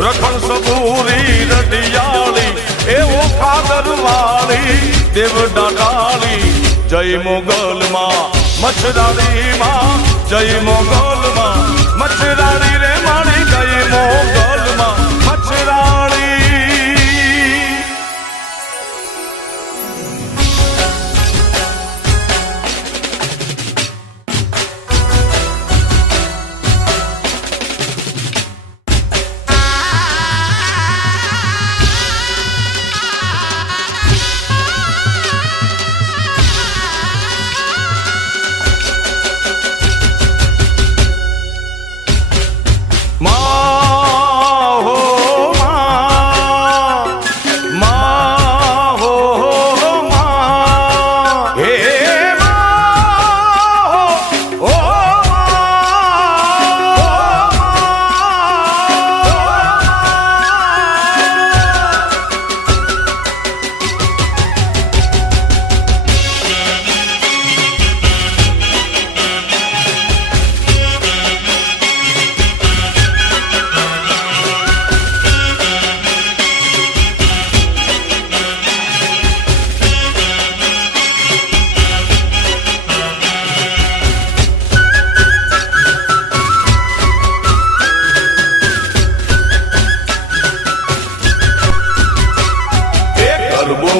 રખણ સબૂરી રડિયાળી એવો કાદરવાળી દેવડા ડાળી જય મોગલમાં મચ્છરાળીમાં જય મોગલમાં મચ્છરાળી રે મારી જય મોગલમાં મચ્છરાળી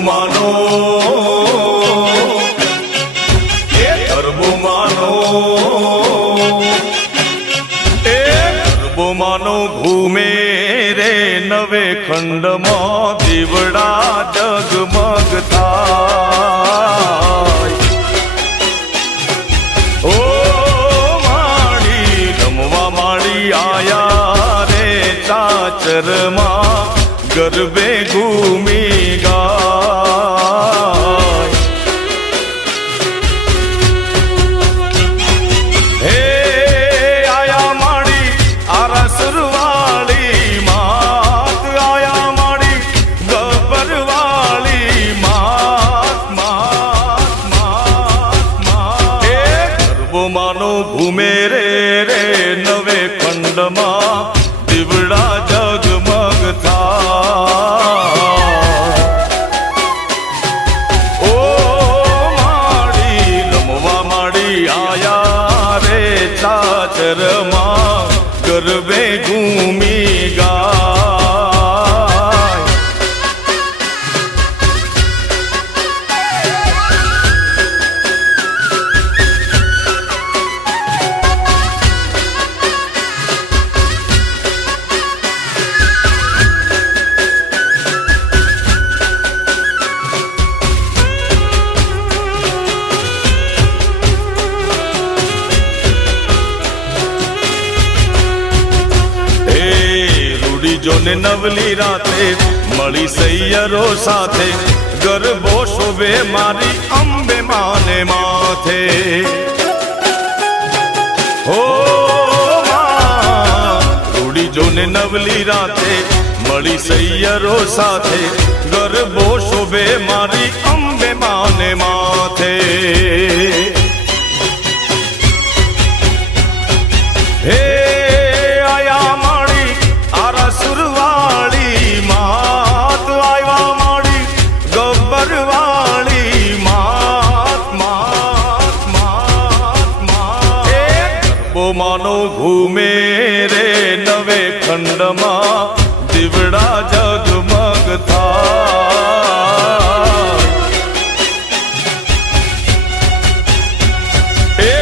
માનો એ ગરબો માનો એ ગરબો માનો ઘૂમે રે નવે ખંડમાં દીવડા જગમગ થાય ઓ માડી રમવા માડી આયા રે ચાચરમાં ગરબે ઘૂમી ગાય હે આયા માડી આરસરવાળી માત આયા માડી ગબરવાળી માત માત માત માત હે ગરબો માનો ઘૂમે રે રે નવે ખંડમાં દીવડા જગમગ થાય ઓ માડી રમવા માડી આયા રે ચાચરમાં ગરબે ઘૂમી ગાય જોને નવલી રાતે મળી સૈયરો સાથે ગરબો શોભે મારી અંબે માને માથે હો રૂડી જોને નવલી રાતે મળી સૈયરો સાથે ગરબો શોભે મારી અંબે માને માથે હે આયા માડી આરસરવાળી માત આવ્યા માડી ગબ્બરવાળી માત માત માત માત ગરબો માનો ઘૂમે રે નવે ખંડમાં દીવડા જગમગ થાય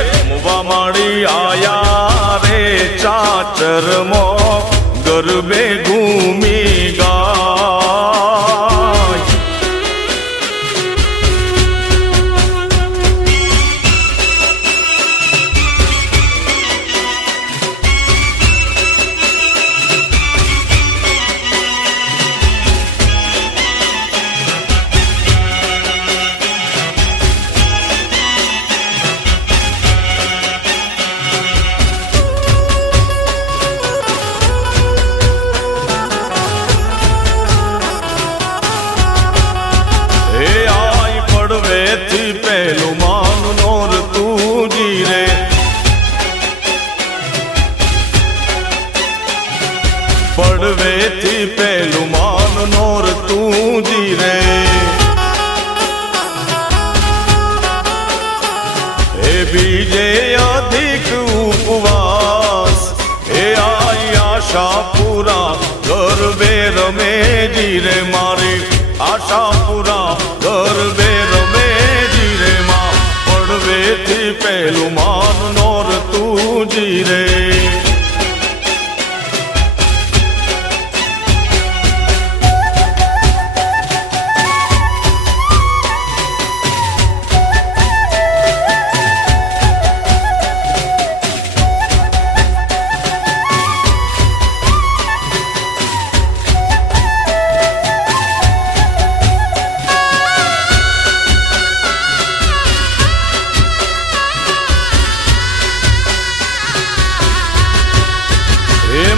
રમવા માડી આયા રે ચાચરમાં ગરબે ઘૂમી ગાય પડવેથી પેલું માન નોર તું જીરે હે બીજે અધિક ઉપવાસ હે આઈ આશા પૂરા ગરબે રમે જીરે મારી આશા પૂરા ગરબે રમે જીરે માં પડવેથી પેલું માન નોર તું જીરે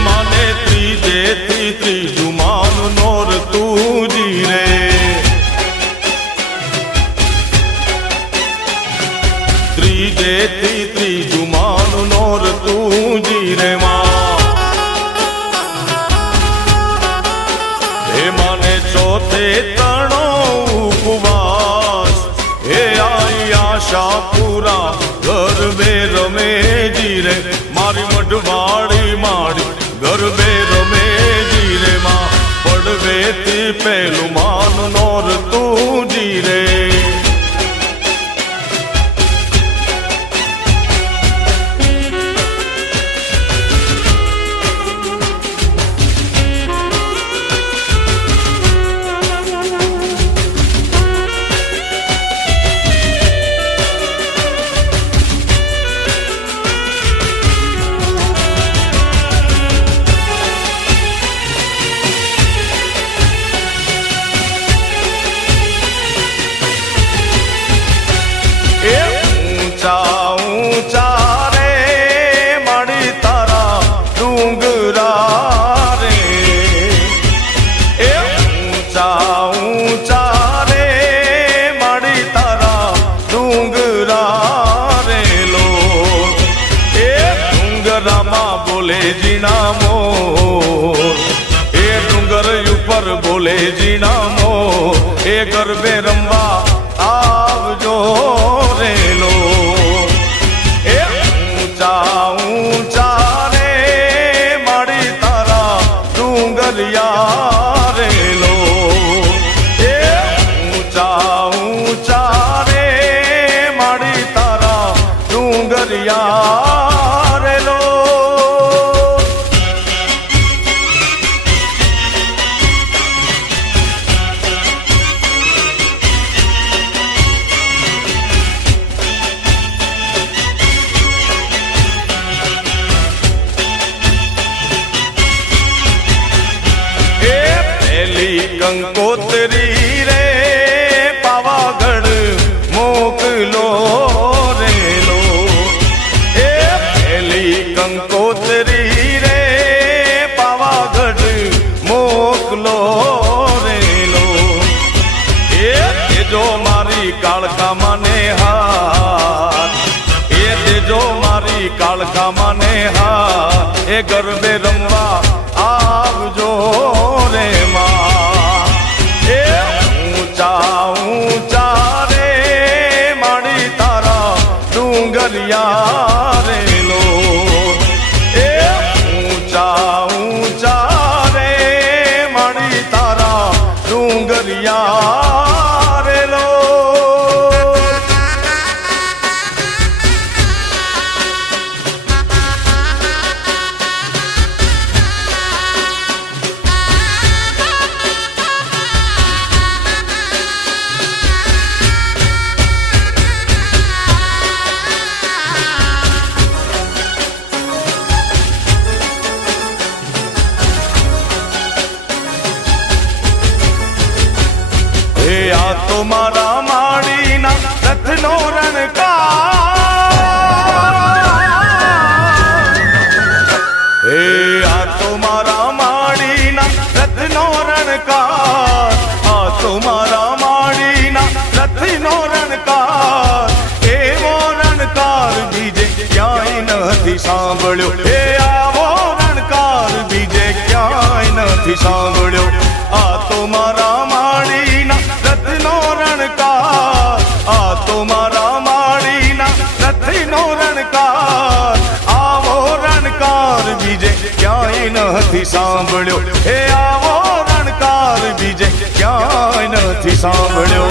માને ત્રીજેથી ત્રીજું માન નોર તું જીરે ત્રીજેથી ત્રીજું માન નોર તું જીરે માં હે માને ચોથે તણો ઉપવાસ હે આઈ આશા પૂરા ગરબે રમે જીરે મારી મઢવાડી માડી ગરબે રમે જીરે માં પડવેથી પેલું માન નોર તું જીરે ઊંચા ઊંચા રે માડી તારા ડુંગરા રે એ ઊંચા ઊંચા રે માડી તારા ડુંગરા રે લો એ ડુંગરામાં બોલે જીણા મોર એ ડુંગર ઉપર બોલે જીણા મોર એ ગરબે રમવા આવજો રેલો એ ઊંચા ઊંચા રે માડી તારા ડુંગરિયા રેલો એ ઊંચા ઊંચા રે માડી તારા ડુંગરિયા રેલો કંકોત્રી રે પાવાગઢ મોકલો રેલો એ પેલી કંકોત્રી રે પાવાગઢ મોકલો રેલો એ દેજો મારી કાળકા માને હાથ એ દેજો મારી કાળકા માને હાથ એ ગરબે રમવા આવજો રે માં એ ઊંચા ઊંચા રે માડી તારા ડુંગરિયા રેલો એ ઊંચા ઊંચા રે માડી તારા ડુંગરિયા રેલો આ તો મારા માડીના રથનો રણકાર હે આ તો મારા માડીના રથનો રણકાર આ તો મારા માડીના રથનો રણકાર એવો રણકાર બીજે ક્યાંય નથી સાંભળ્યો હે આવો રણકાર બીજે ક્યાંય નથી સાંભળ્યો. આ તો મારા માળીના રથનો રણકાર, આ તો મારા માળીના રથનો રણકાર. આવો રણકાર બીજે ક્યાંય નથી સાંભળ્યો. હે આવો રણકાર બીજે ક્યાંય નથી સાંભળ્યો.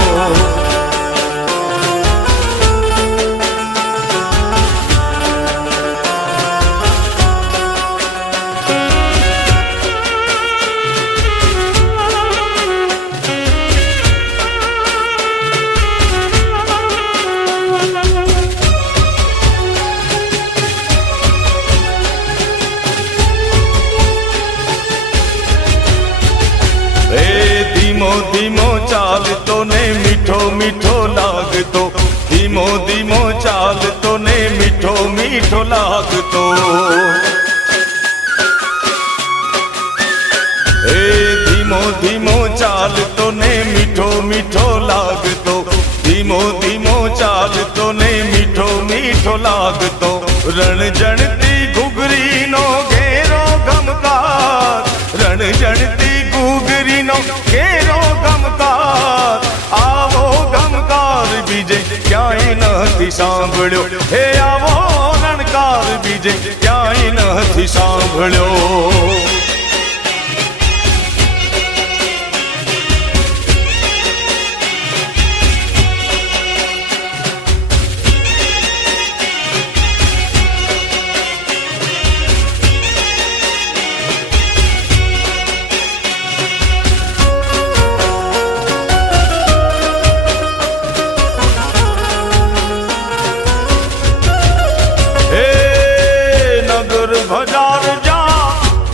ધીમો ધીમો ચાલતો ને મીઠો મીઠો લાગતો, ધીમો ધીમો ચાલતો ને મીઠો મીઠો લાગતો. એ ધીમો ધીમો ચાલતો ને મીઠો મીઠો લાગતો, ધીમો ધીમો ચાલતો ને મીઠો મીઠો લાગતો. રણજણતી ઘૂઘરીનો ઘેરો ગમકાર, રણજણતી ઘૂઘરીનો ઘેરો ગમકાર. આવો ગમકાર બીજે ક્યાંય નથી સાંભળ્યો. હે આવો રણકાર બીજે ક્યાંય નથી સાંભળ્યો. ભજાર જા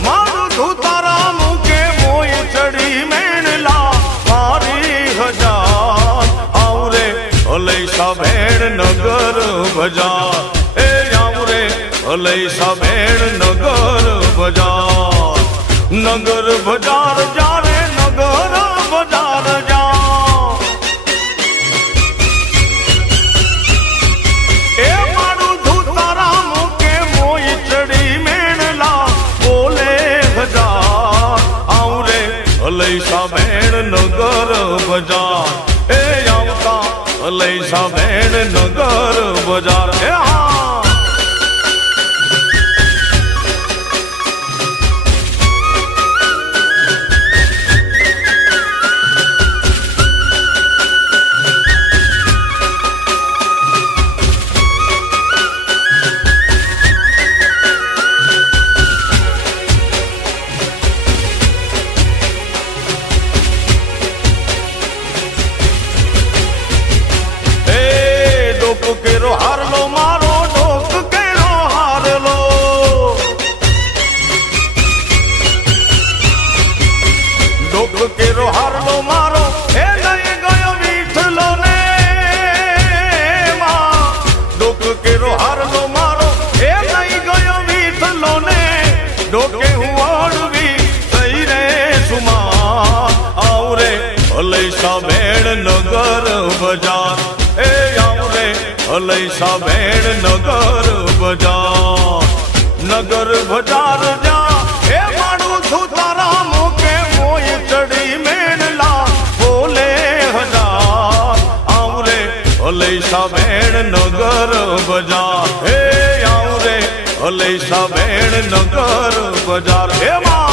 મારું ધૂતારા મૂકે મોય ચડી મેણલા મારી હજાર. આવરે અલૈસા ભેણ નગર બજાર, એ આવરે અલૈસા ભેણ નગર બજાર. નગર બજાર જા રે નગર બજાર જા. અલૈસા ભેણ નગર બજાર, એ આવતા અલૈસા ભેણ નગર બજાર. એ હા કેરો હારલો મારો ડોક કેરો હારલો. ડોક કેરો હારલો મારો એ લઈ ગયો વીઠલો ને માં. ડોક કેરો હારલો મારો એ લઈ ગયો વીઠલો ને. ડોકે હું ઓળવી થઈ રે સુમા. આવરે અલૈસા ભેણ નગર બજાર, એ આવરે અલૈસા ભેણ નગર બજાર. નગર બજાર જા એ મારું ધૂતારા મૂકે મોય ચડી મેણલા બોલે હજાર. આવરે અલૈસા ભેણ નગર બજાર, હે આવરે અલૈસા ભેણ નગર બજાર. હે માં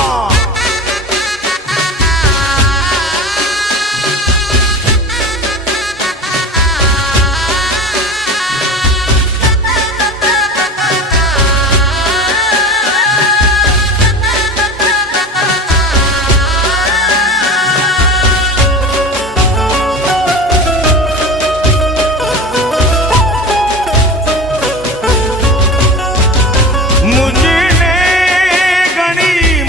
મુજને ગણી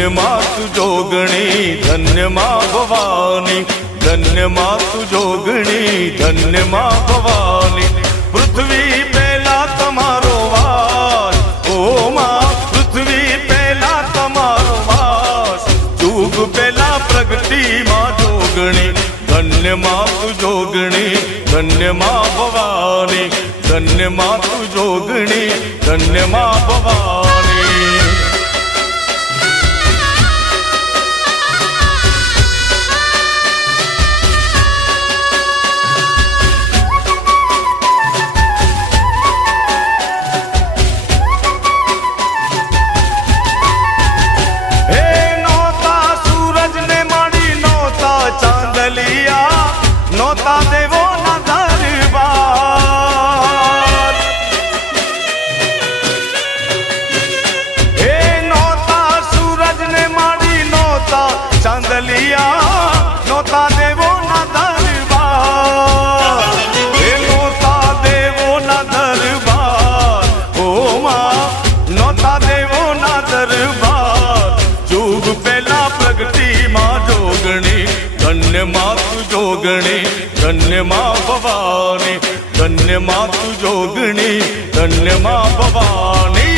ધન્ય માં તું જોગણી, ધન્ય માં ભવાની, ધન્ય માં તું જોગણી, ધન્ય માં ભવાની. પૃથ્વી પહેલા તમારો વાસ, ઓ માં પૃથ્વી પહેલા તમારો વાસ, યુગ પહેલા પ્રગટી માં જોગણી. ધન્ય માં તું જોગણી, ધન્ય માં ભવાની, ધન્ય માં તું જોગણી, ધન્ય માં ભવાની. નોતા દેવો ના દરબાર, હે નોતા સૂરજ ને માડી, નોતા ચાંદલિયા, નોતા દેવો ના દરબાર, હે નોતા દેવો ના દરબાર, ઓ માં નોતા દેવો ના દરબાર. યુગ પહેલા પ્રગટી માં જોગણી, ધન્ય માં તું જોગણી, ધન્ય માં ભવાની, ધન્ય માં તું જોગણી, ધન્ય માં ભવાની.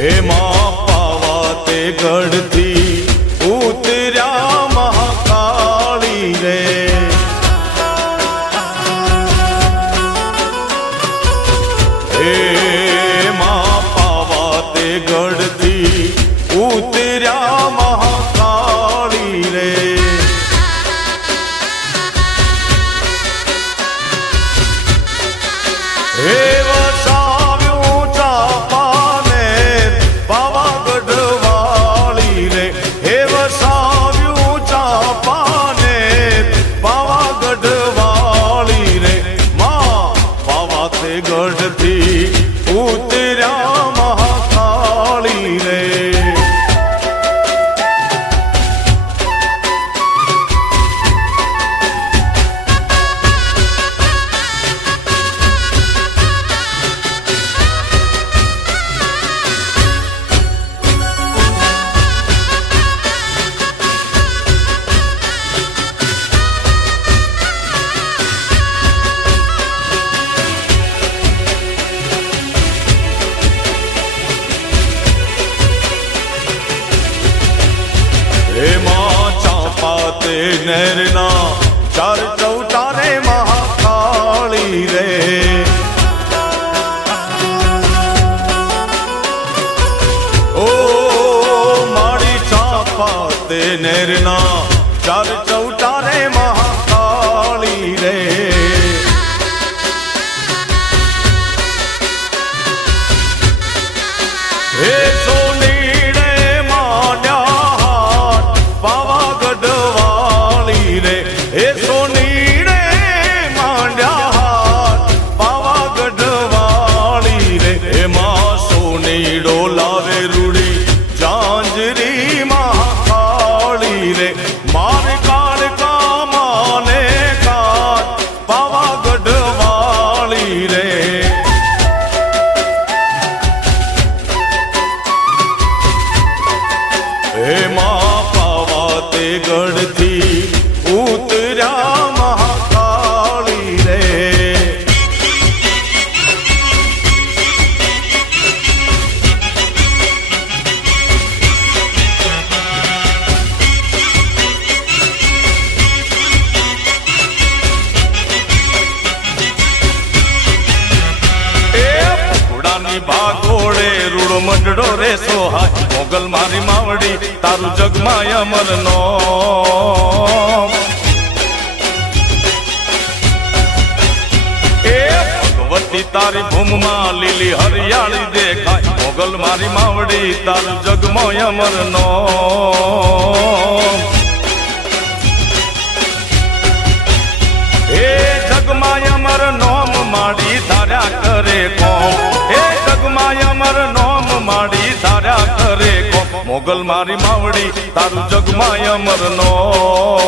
હે માં પાવા તે ગઢથી ઉતર્યા મહાકાળી રે, હે માં પાવા તે ગઢથી ઉતર્યા મહાકાળી રે. હે વસાવ્યું ચાપાને પાવાગઢ વાળી રે, હે વસાવ્યું ચાપાને પાવાગઢ વાળી રે. માં પાવા તે ગઢથી ઉતર્યા મહાકાળી રે. હે માં ચાંપા તે નહેરના ચાર ચૌટારે મહાકાળી રે, ઓ મારી ચાંપા તે નહેરના ચાર ચૌટારે મહાકાળી રે. હે સોનીડે માંડ્યા પાવાગઢ વાળી રે, હે સોનીડે માંડ્યા પાવાગઢ વાળી રે. એમાં સોનીડો લાવે રૂડી જાંજરી મહાકાળી રે. માર કાળકા માને કાળ પાવાગઢ વાળી રે. હે માં પાવા તે ગઢથી ઉતર્યા મહાકાળી રે. ભાગોળે રૂડો મંડળો રે સોહાય, મોગલ મારી માવડી તારું જગમાં અમર નો. એ ભગવતી તારી ભૂમમાં લીલી હરિયાળી દેખાય, મોગલ મારી માવડી તારું જગમાં અમર નો. જગમાં અમર નોમ માડી ધાર્યા કરે કોમ મોગલ મારી માવડી તારું જગમાં અમર નોમ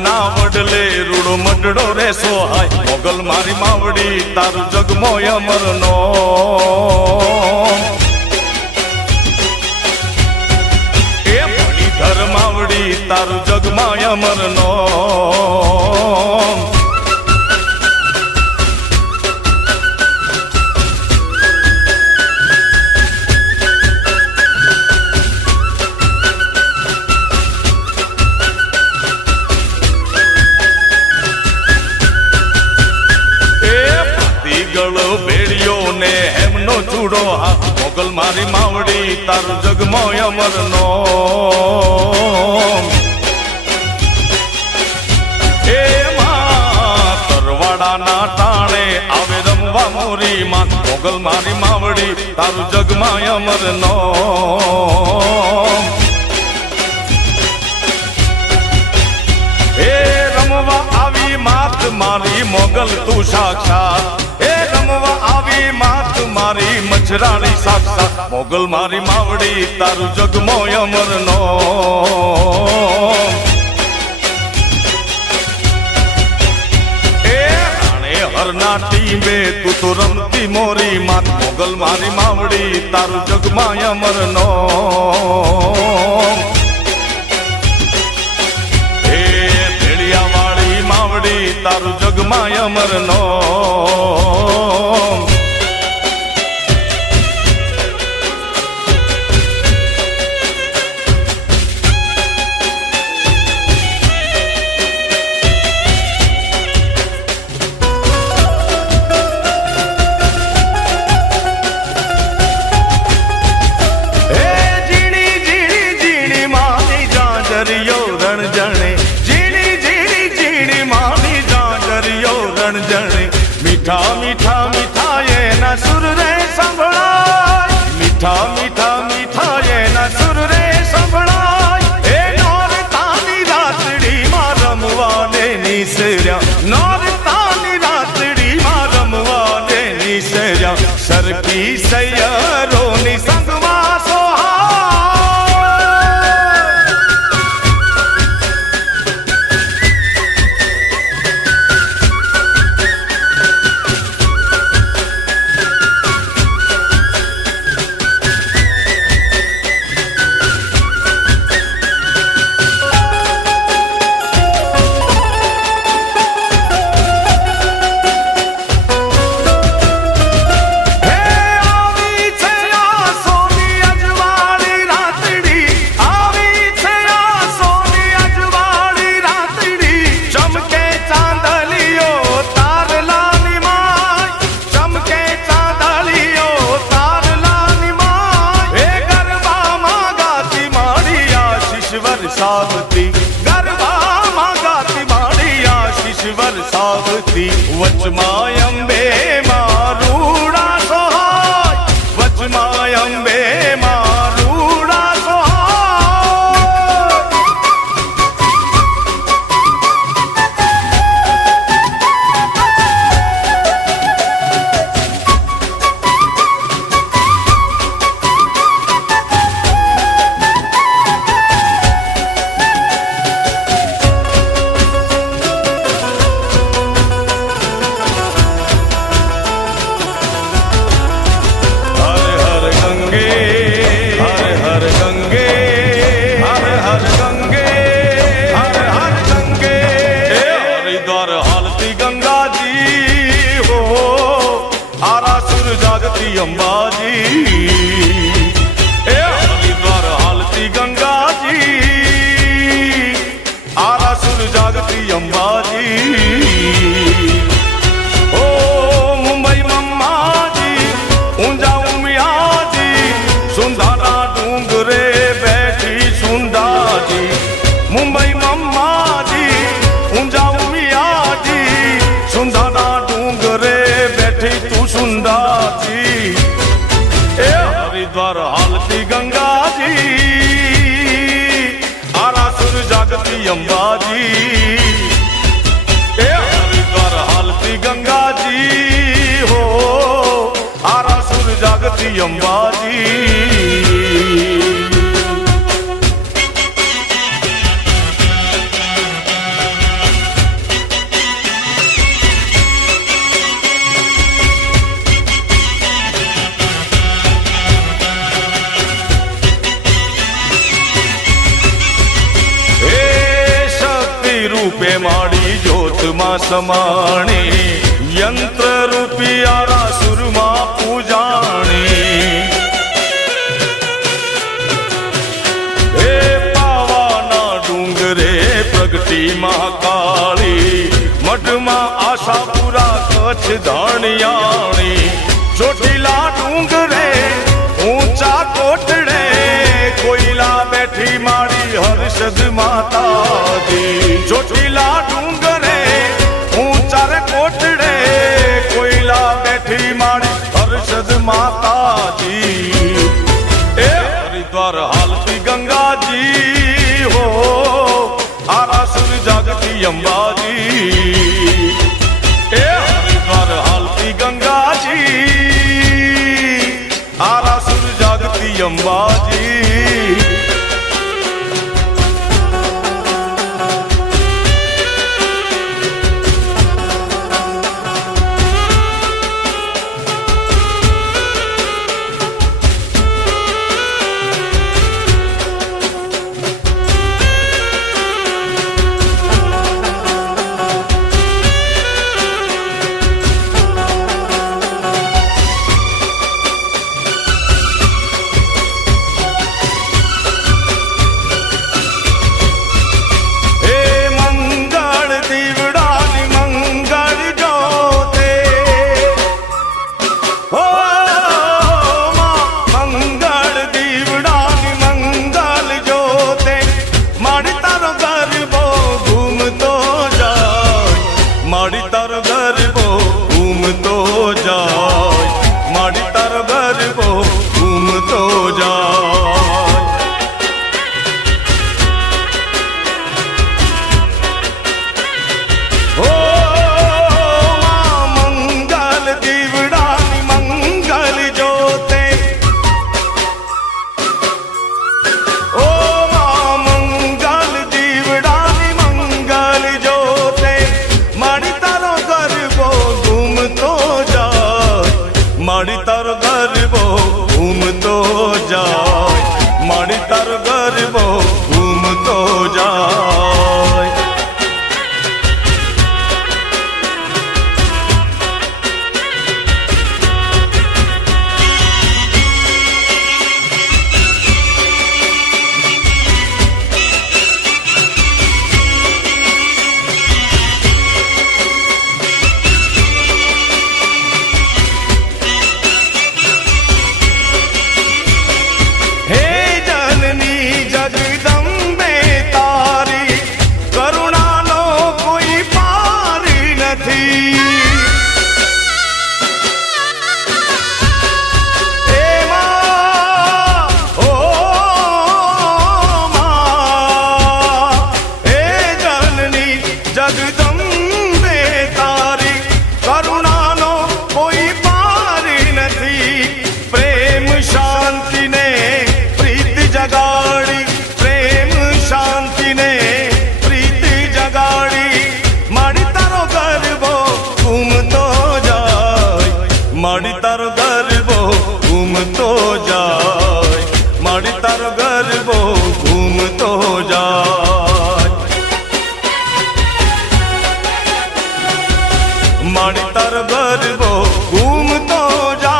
ના વડલે રૂડો મડડો રે સોહાય મોગલ મારી માવડી તારું જગમો અમર નો એ મણી ધર માવડી તારું જગમાં અમર નો ભેડિયો ને હેમનો ચૂડો હાથ મોગલ મારી માવડી તારું જગમો અમર નો એ માં તરવાડાના ટાણે આવે રમવા મોરી માં મોગલ મારી માવડી તારું જગમાં અમર નો એ રમવા આવી માત મારી મોગલ તું સાક્ષાત આવી માત મારી મચરાણી સાક્ષાત મોગલ મારી માવડી તારું જગમો અમર નો એ રાણે હરના ટીમે તું તો રમતી મોરી માત મોગલ મારી માવડી તારું જગમાં અમર નો એ ભેડિયા વાળી માવડી તારું જગમાં અમર નો મીઠા મીઠા મીઠા એના સુર રે સંભળાય મીઠા મીઠા મીઠા એના સુર રે સંભળાય એ નોરતાની રાતડીમાં રમવાને નિસર્યા નોરતાની રાતડીમાં રમવાને નિસર્યા સરકી સૈયરોની સંગમાં સાવતી ગરબામાં ગાતી માડી આશીષ વરસાવતી વચમાં અંબે મારુડા સોહાય વચમાં અંબે મારુડા અંબાજી એ હરિદ્વાર હાલતી ગંગાજી આરાસુર જાગતી અંબાજી ઓ મુંબઈ મમ્માજી ઊંઝા ઉમિયાજી સુંધારા ડુંગરે બેઠી સુંદાજી મુંબઈ મમ્માજી ઊંઝા ઉમિયાજી સુંધારા ડુંગરે બેઠી તું સુંદાજી હરિદ્વાર હાલતી ગંગાજી આરાસુર જાગતી અંબાજી એ અંબાજી. રૂપે માડી જ્યોતમાં સમાણી, યંત્ર રૂપી આરાસુરમાં પૂજાણી. હે પાવાના ડુંગરે પ્રગટી મહાકાળી, મઢમાં આશાપુરા કચ્છ ધાણિયાણી. ચોટીલા ડુંગરે ઊંચા કોટડે, કોઈલા બેઠી માડી હર્ષદ માતાજી. ચોટીલા ડુંગરે ઊંચા કોટડે, કોઈલા બેઠી માડી હર્ષદ માતાજી. એ હરિદ્વાર હાલતી ગંગાજી હો, આરાસુર જાગતી અંબાજી. એ હરિદ્વાર હાલતી ગંગાજી, આરાસુર જાગતી અંબાજી. માડી તારો ગરબો ઘૂમતો જાય, માડી તારો ગરબો ઘૂમતો જાય. માડી તારો ગરબો ઘૂમતો જાય, માડી તારો ગરબો ઘૂમતો જાય, માડી તારો ગરબો ઘૂમતો જાય.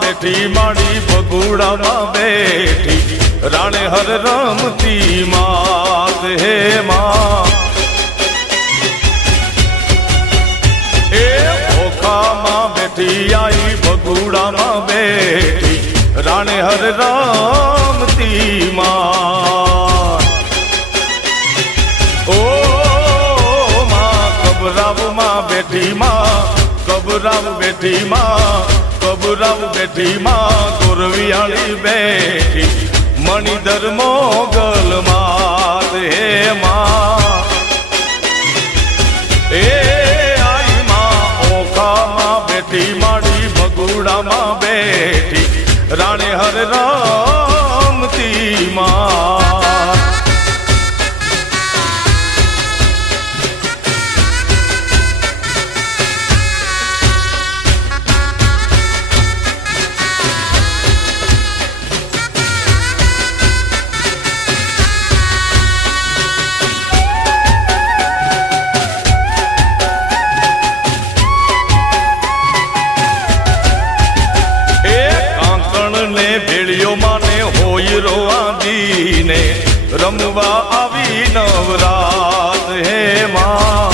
બેઠી માડી બગુડામાં બેઠી, રાણે હર રમતી માત હે માં. હર રામતી માં ઓ માં કબરાવ માં બેઠી માં કબરાવ બેઠી માં કબરાવ બેઠી માં ગોરવિયાળી બેઠી મણિધર મોગલ માં હે માં એ આઈ માં ઓખામાં બેઠી માડી ભગુડામાં બેઠી રાણે હર રામતી માં રમવા આવી નવરાત હે માં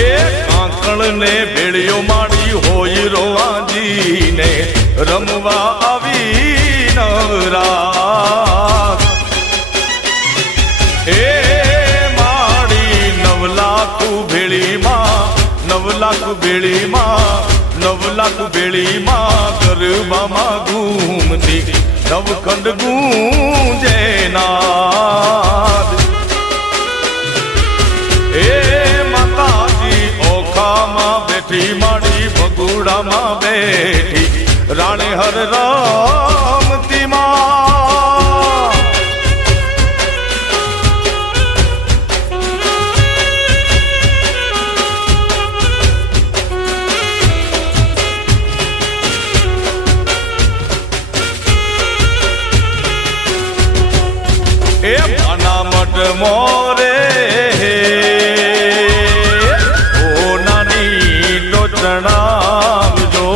એ કાંકણ ને ભેળિયો માડી હોય રોવાજીને રમવા આવી નવરાત એ માડી નવલાખ ભેળી માં ગરબામાં ઘૂમતી નવખંડ ગૂંજે નાદ એ માતાજી ઓખામાં બેઠી માડી ભગુડામાં બેઠી રાણે હર રામતી માં મોરે ઓ નાની ટોચણાવજો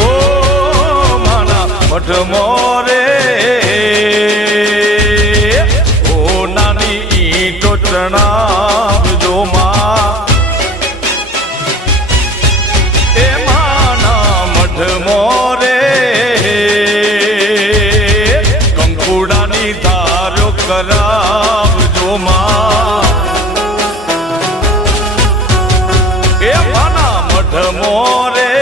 ઓ માના મઠ મોરે ઓ નાની ટોચણાવજો માં એ માના મઠ મોરે કરાવજો માં એ માના મઠ મોરે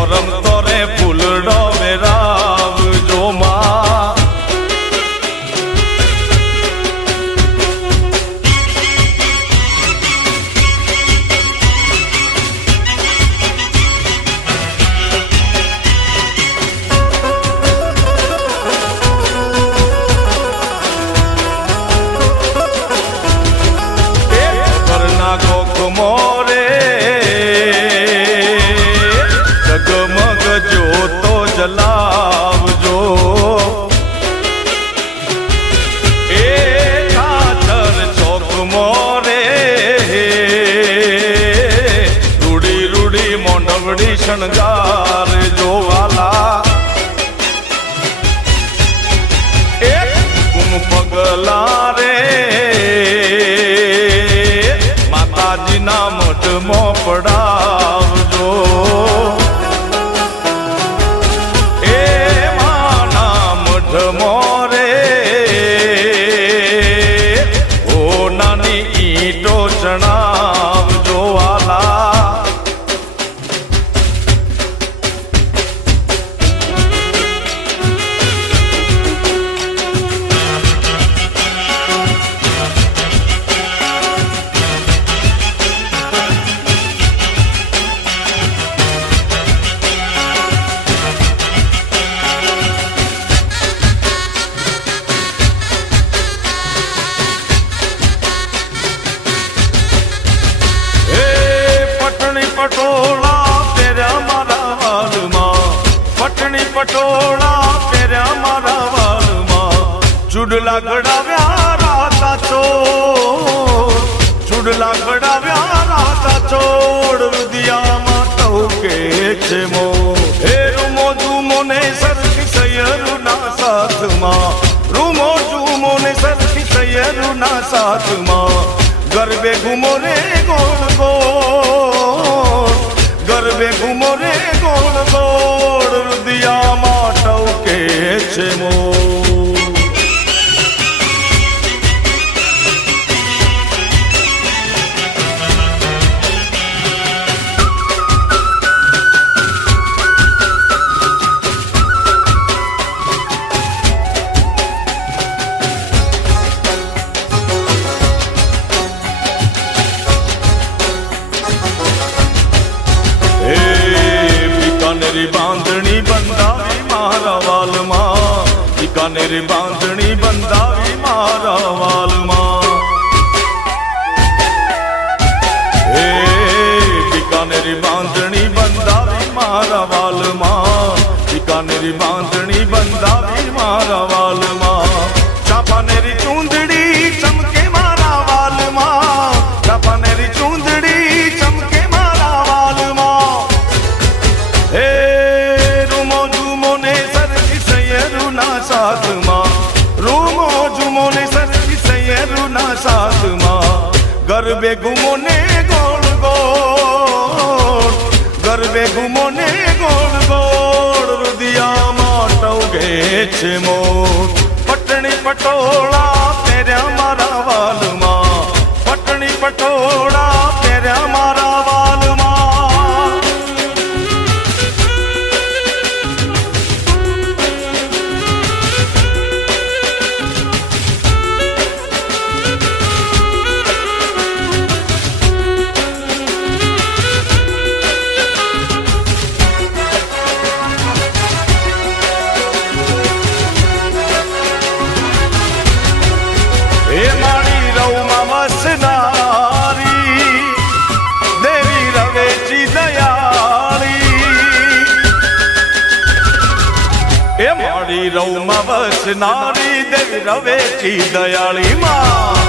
ઓરમ તોરે ફૂલડો વેરાવજો માં જલાવજો એ ખાતર ચોક મોરે રૂડી રૂડી મોંડવડી શણગાર જોવાલા એ કુમ પગલા રે માતાજીના મઢમાં પડાવજો મોરે ઓ નાની ઈટો ચણાવજો વાલા પટોળા પહેર્યા મારા વાલમાં પટણી પટોળા પહેર્યા મારા વાલમાં ચૂડલા ગડાવ્યા રાતા ચોર ચૂડલા ગડાવ્યા રાતા ચોર વિદ્યામાં ટહુકે છે મો હે રૂમો જુમો ને સરખી સૈયરુના સાથમાં રૂમો જુમો ને સરખી સૈયરુના સાથમાં ગરબે ઘુમો રે ગો છે મોર. બીકાનેરી બાંધણી બંધાવી મારા વાલમાં, બીકાનેરી બાંધણી બંધાવી મારા વાલમાં. હે બીકાનેરી બાંધણી બંધાવી મારા વાલમાં, બીકાનેરી બાંધણી બંધાવી મારા વાલમાં. ચાંપાનેરી ચૂંદડી ચમકે મારા વાલમાં, ચાંપાનેરી ચૂંદડી ચમકે મારા વાલમાં. હે રૂમો ઝુમો ને સરખી સૈયરુના સાથમાં, રૂમો ઝુમો ને સરખી સૈયરુના સાથમાં. ગરબે ઘૂમો ને ગોળ ગોળ, ગરબે ઘૂમો ને ગોળ ગોળ. રુદિયામાં ટવગે છે મોર. પટણી પટોળા પહેર્યા મારા વાલમાં, પટણી પટોળા પહેર્યા મારા વાલમાં. એ મારી રવમાં વસનારી દેવી રવેચી દયાળી. એ મારી રવમાં વસનારી દેવી રવેચી દયાળી માં.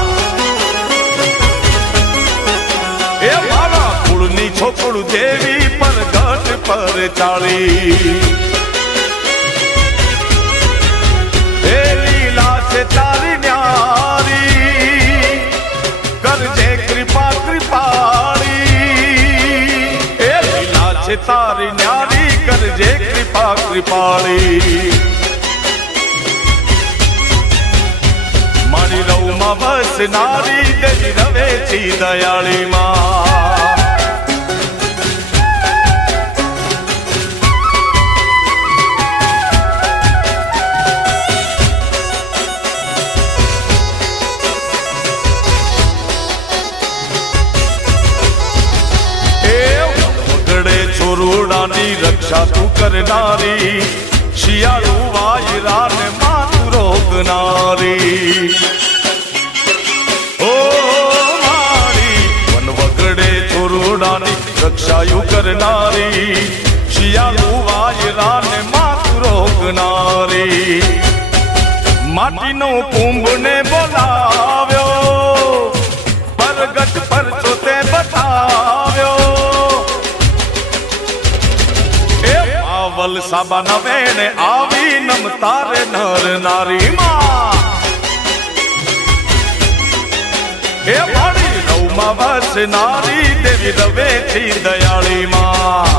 એ મારા કુળની છોકરું દેવી પરગટ પર ચાળી. એ લીલા છે તારી ન્યારી, કરજે કૃપા કૃપાળી. એ લીલા છે તારી ન્યારી, કરજે કૃપા કૃપાળી. મારી રવમાં વસનારી દેવી રવેચી દયાળી માં. ચોરુડાની રક્ષા તું કરનારી, શિયાળુ વાયરાને માતું રોકનારી. ઓ મારી વનવગડે ચોરુડાની રક્ષાયુ કરનારી, શિયાળુ વાયરાને માતું રોકનારી. માટીનો કુંભને બોલાવ્યો, પરગટ પરચો તે બતાવ્યો. વલ સાબા નવેણે આવી નમતારે નર નારી માં. એ મારી રવમાં વસનારી દેવી રવેચી દયાળી માં.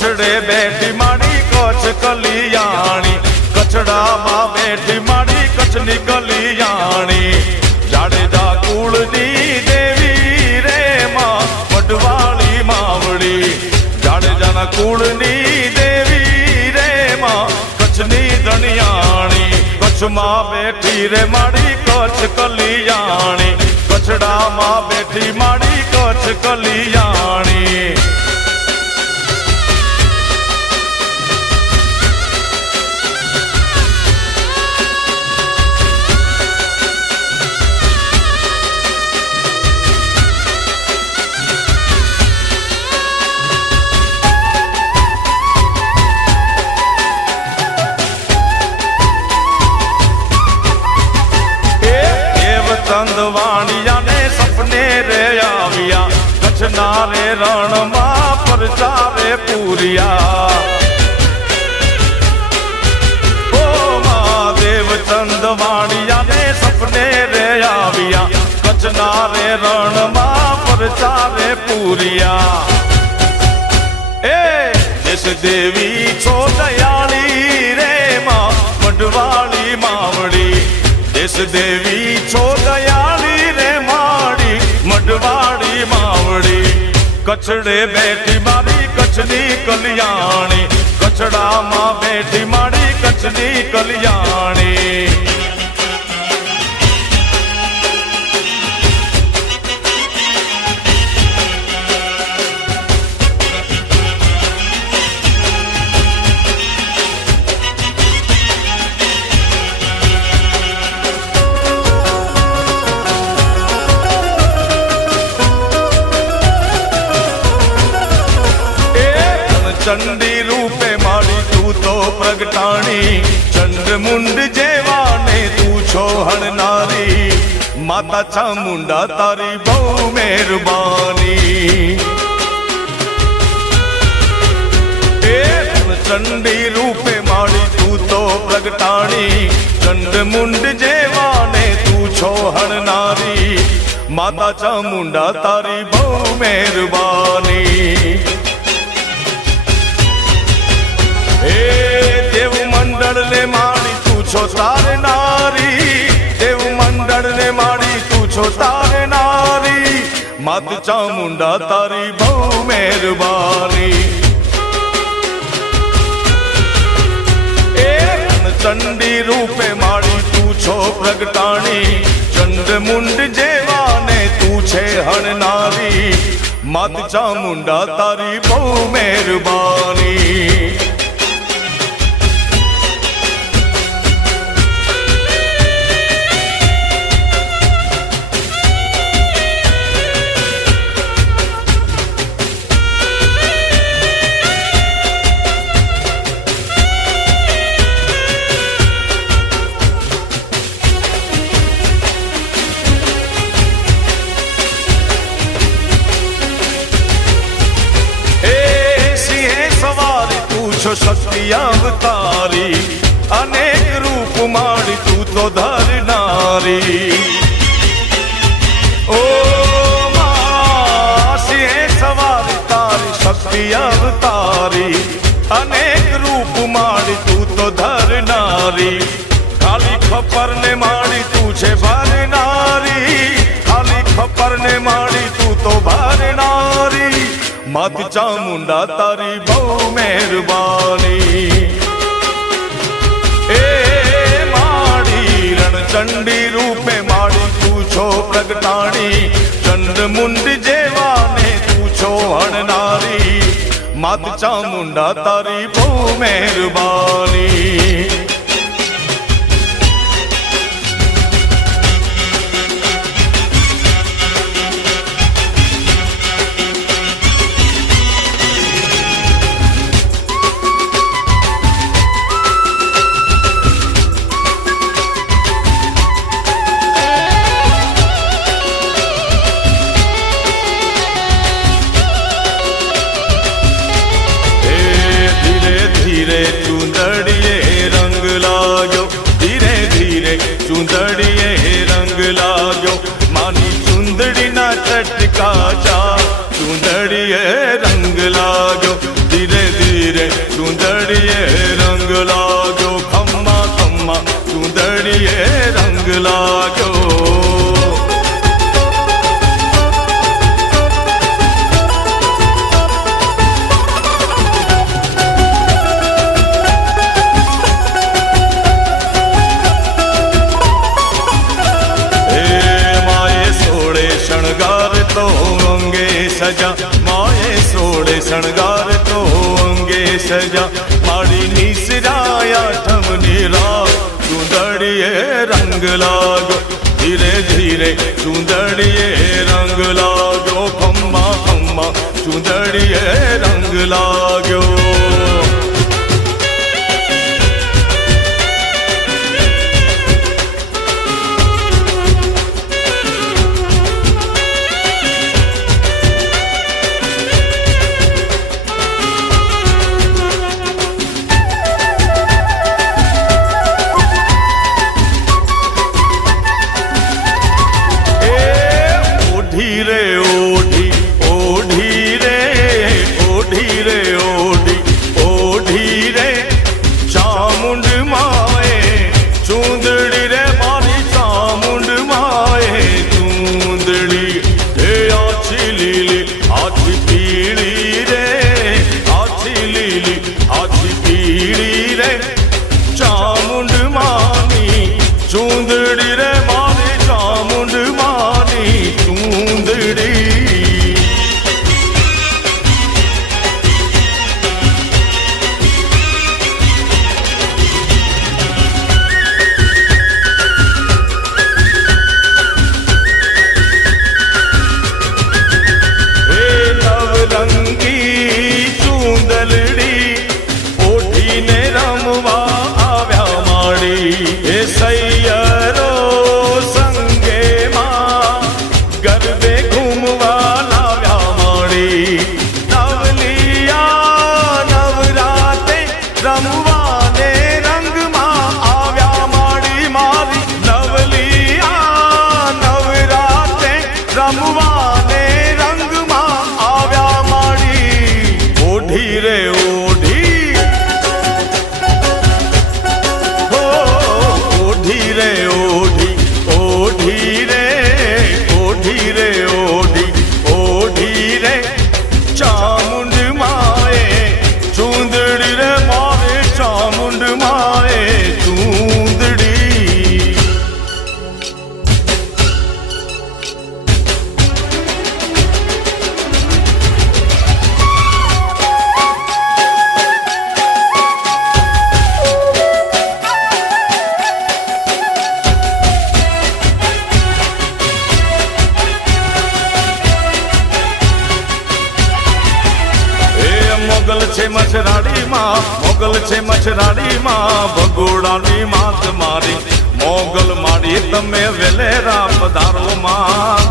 કચડે બેઠી માડી કચ્છ કલિયાણી, કચડામાં બેઠી માડી કચ્છની કલિયાણી. જાડેજા કુળની દેવી રે માં, વડવાળી માવડી. જાડેજાના કુળની દેવી રે માં, કચ્છની ધણિયાણી. કચ્છમાં બેઠી રે માડી કચ્છ કલિયાણી, કચડામાં બેઠી માડી કચ્છ કલિયાણી. ચંદવાણિયાને સપને કચ્છના રે રણમાં પરચારે પૂરિયા ઓ મહાદેવ ચંદવાડિયા ને સપને રે આવ્યા કચ્છના રે રણમાં પરચારે પૂરિયા એ દેશ દેવી છો દયાળી રે માં મઢવાળી માવડી દેશ દેવી છો દયાળી રે માડી મઢવાળી માવડી કચ્છડે બેઠી મારી કચ્છની કલ્યાણી કચ્છડામાં બેઠી મારી કચ્છની કલ્યાણી ચંડી રૂપે મારી તું તો પ્રગટાણી ચંડ મુંડ જેવાને તું છો હણનારી માતા ચામુંડા તારી બહુ મહેરબાની એ ચંડી રૂપે મારી તું તો પ્રગટાણી ચંડ મુંડ જેવાને તું છો હણનારી માતા ચામુંડા તારી બહુ મહેરબાની હે દેવ મંડળ ને માડી તું છો તારનારી દેવ મંડળ ને માડી તું છો તારનારી માત ચામુંડા તારી બહુ મહેરબાની એ ચંડી રૂપે માડી તું છો પ્રગટાણી ચંડ મુંડ જેવાને તું છે હણનારી માત ચામુંડા તારી બહુ મહેરબાની છો શક્તિ અવતારી અનેક રૂપ માડી તું તો ધરનારી ઓ સિંહે સવારી તારી શક્તિ અવતારી અનેક રૂપ માડી તું તો ધરનારી ખાલી ખપર ને માડી તું છે ભરનારી ખાલી ખપર ને માડી તું તો ભરનારી માત ચામુંડા તારી બહુ મહેરબાની એ માડી રણચંડી રૂપે માડી તું છો પ્રગટાણી ચંડ મુંડ જેવાને તું છો હણનારી માત ચામુંડા તારી બહુ મહેરબાની ચૂંદડીએ રંગ લાગ્યો માની ચૂંદડીના ચટકા જા ચૂંદડીએ રંગ લાગ્યો ધીરે ધીરે ચૂંદડીએ રંગ લાગ્યો ખમ્મા ખમ્મા ચૂંદડીએ રંગ લાગ્યો સજા માએ સોડે શણગાર તો અંગે સજા મારી નિસરાયા ઠમની રાત ચૂંદડીએ રંગ લાગ્યો ધીરે ધીરે ચૂંદડીએ રંગ લાગ્યો ખમ્મા ખમ્મા ચૂંદડીએ રંગ લાગ્યો ઓઢી રે ઓઢી ઓઢી રે ઓઢી રે ઓઢી ઓઢી રે ચામુંડ માએ ચૂંદડી રે મારી ચામુંડ માએ ચૂંદડી હે આછી લીલી આછી પીળી રે આછી લીલી આછી પીળી રે ચામુંડ માની ચૂંદડી રે મારી ચામુંડ માની ચૂંદડી મોગલ છે મછરાડીમાં ભગોડાની માત મારી મોગલ માડી તમે વેલેરા પધારોમાં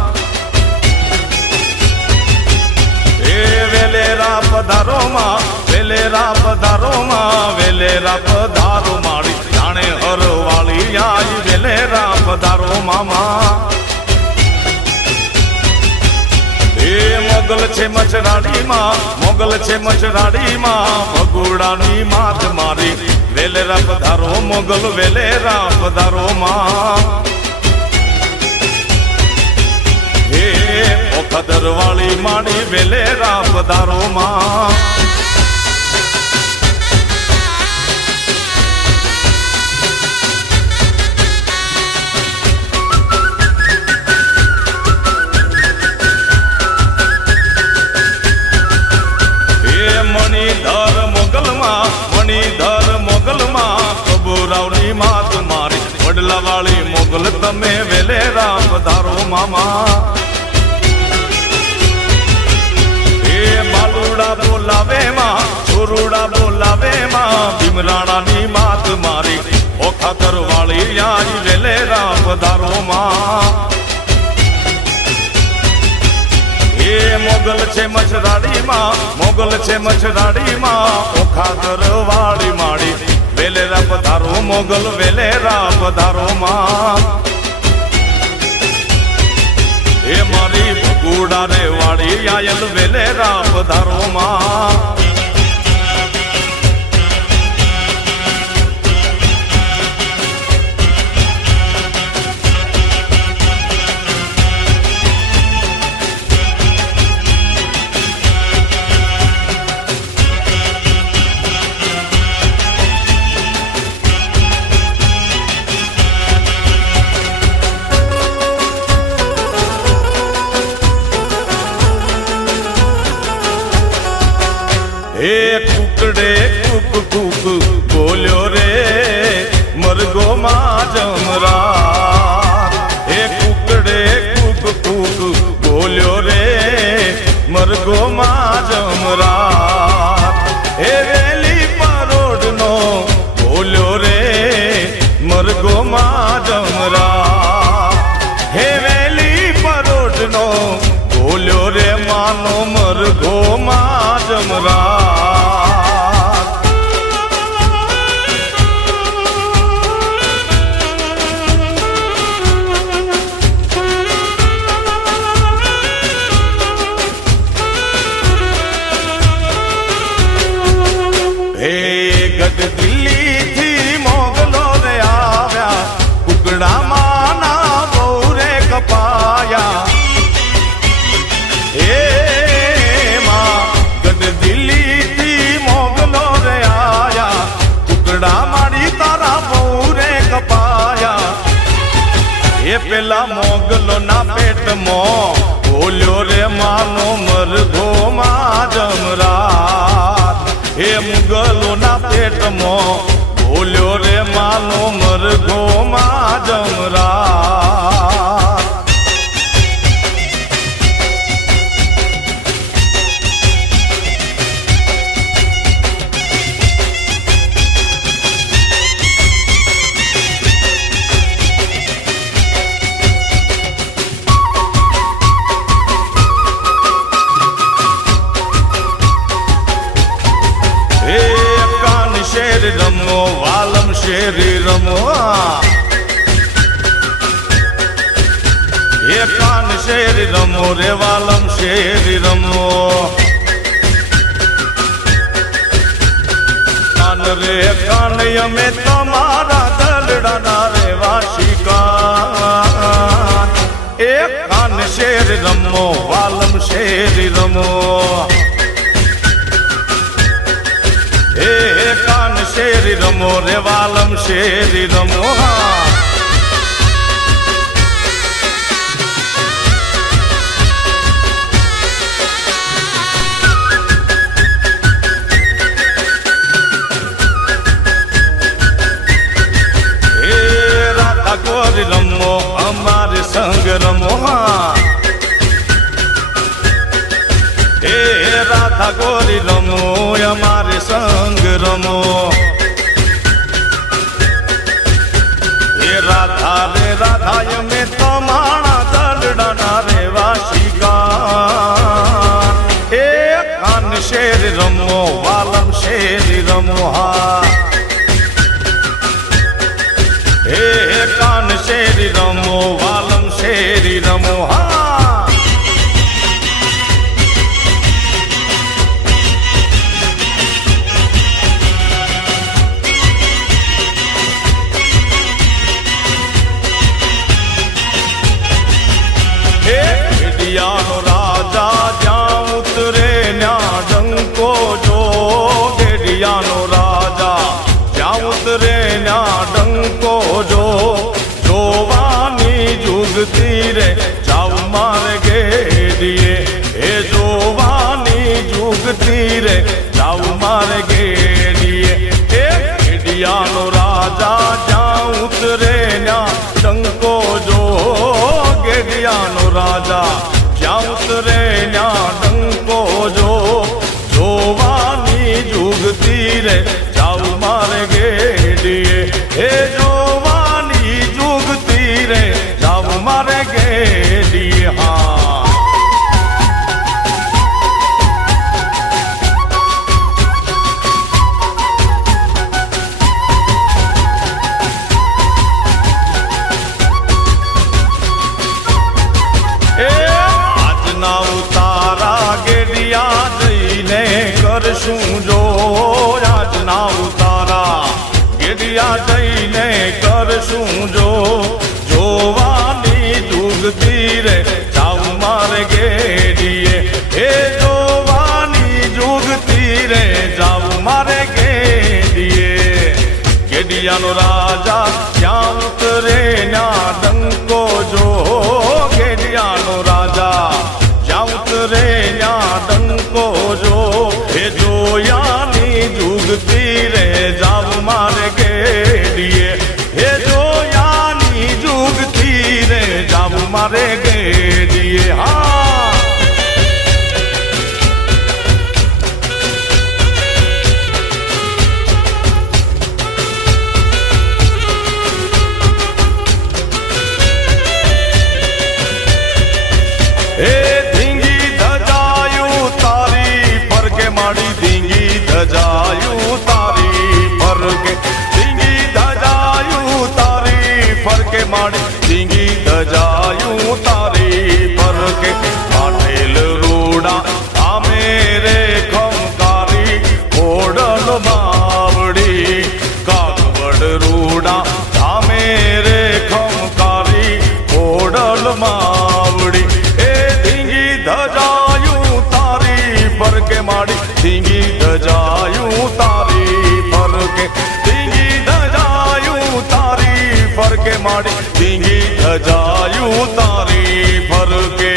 એ વેલેરા પધારોમાં વેલેરા પધારોમાં વેલેરા પધારો માડી જાણે હરવાળી આઈ વેલેરા પધારો મામા મોગલ છે મછરાડીમાં મોગલ છે મછરાડીમાં ભગોડાની માત મારી વેલેરા પધારો મોગલ વેલેરા પધારો માં હે ઓખદર વાળી માડી વેલેરા પધારો માં મણિધર મોગલમાં કબૂરાવની માત મારી વડલા વાળી મોગલ તમે વેલેરા પધારો મામા એ બાલુડા બોલાવે માં છોરુડા બોલાવે માં ભીમરાણાની માત મારી ઓખાતર વાળી આઈ વેલેરા પધારો માં મોગલ છે મછરાડીમાં મોગલ છે મછરાડીમાં ઓખાદર વાળી માડી વેલેરા પધારો મોગલ વેલેરા પધારો માં એ મારી ભગુડા રે વાળી આયલ વેલેરા પધારો માં એ કુકડે કુક કુક બોલ્યો રે મરગો માં જમરા એ કુકડે કુક કુક બોલ્યો રે મરગો માં જમરા એ વેલી પરોડનો બોલ્યો રે મરગો માં જમરા હે વેલી પરોડનો બોલ્યો રે માનો મરગો માં જમરા પેલા મોગલો ના પેટમાં બોલ્યો રે માનો મરઘો માં જમરાત. એ મુગલો ના પેટમાં બોલ્યો રે માનો મરઘો માં જમરાત. શેર રમો વાલમ શેરી રમો. એ કાન શેરી રમો રે વાલમ શેરી રમો. કાન રે કાન અમે તમારા દલડાના રેવાસી કાન. એ કાન શેરી રમો વાલમ શેરી રમો. એ કાન શેરી રમો રે વાલમ શેરી રમો. એ રાધા ગોરી રમો અમારે સંગ રમો. એ રાધા ગોરી રમો અમારે સંગ રમો. એ રાધા રે રાધા અમે તમારા દલડાના રેવાસી કાન. એ કાન શેરી રમો વાલમ શેરી રમો. હા એ કાન શેરી રમો વાલમ શેરી રમો. હા ગેડિયાનો રાજા જ્યાં ઉતરે ન્યા ડંકો જો. ગેડિયાનો રાજા જ્યાં ઉતરે ન્યા ડંકો જો. જોવાની જુગતી રે જાવ મારે ગેડીએ. એ જોવાની જુગતી રે જાવ મારે ગેડીએ. એ ગેડિયાનો રાજા જ્યાં ઉતરે ન્યા ડંકો જો. ગેડિયાનો રાજા જ્યાં ઉતરે ન્યા ડંકો જો. જોવાની જુગતી રે જાવ મારે ગેડીએ. એ જોવાની જુગતી રે જાવ મારે ગેડીએ. હા આજના ઉતારા ગેડિયા જઈને કરશું જો. આજના ઉતારા ગેડિયા જઈને કરશું જો. જોવાની જુગતી રે જાવ મારે ગેડીએ. એ જોવાની જુગતી રે જાવ મારે ગેડીએ. ગેડિયાનો રાજા ક્યાં ઉતરે ન્યા ડંકો જો. ગેડિયાનો રાજા જ્યાં ઉતરે ન્યા ડંકો જો. એ જોયાની જુગતી રે જાવ મારે ગેડીએ. એ જોયાની જુગતી રે જાવ મારે ગેડીએ. હા એ ધીંગી ધજાયું તારી ફરકે માડી. ધીંગી ધજાયું તારી ફરકે. ધીંગી ધજાયું તારી ફરકે માડી. ધીંગી ધજાયું તારી ફરકે. પાટેલ રૂડા આમે રે ખમકારી. ઓડલ બાવડી કાગવડ રૂડા આમે રે ખમકારી. ઓડલ માવડી. ધજાયું તારી ફરકે માડી. ધીંગી ધજાયું તારી ફરકે. ધીંગી ધજાયું તારી ફરકે માડી. ધીંગી ધજાયું તારી ફરકે.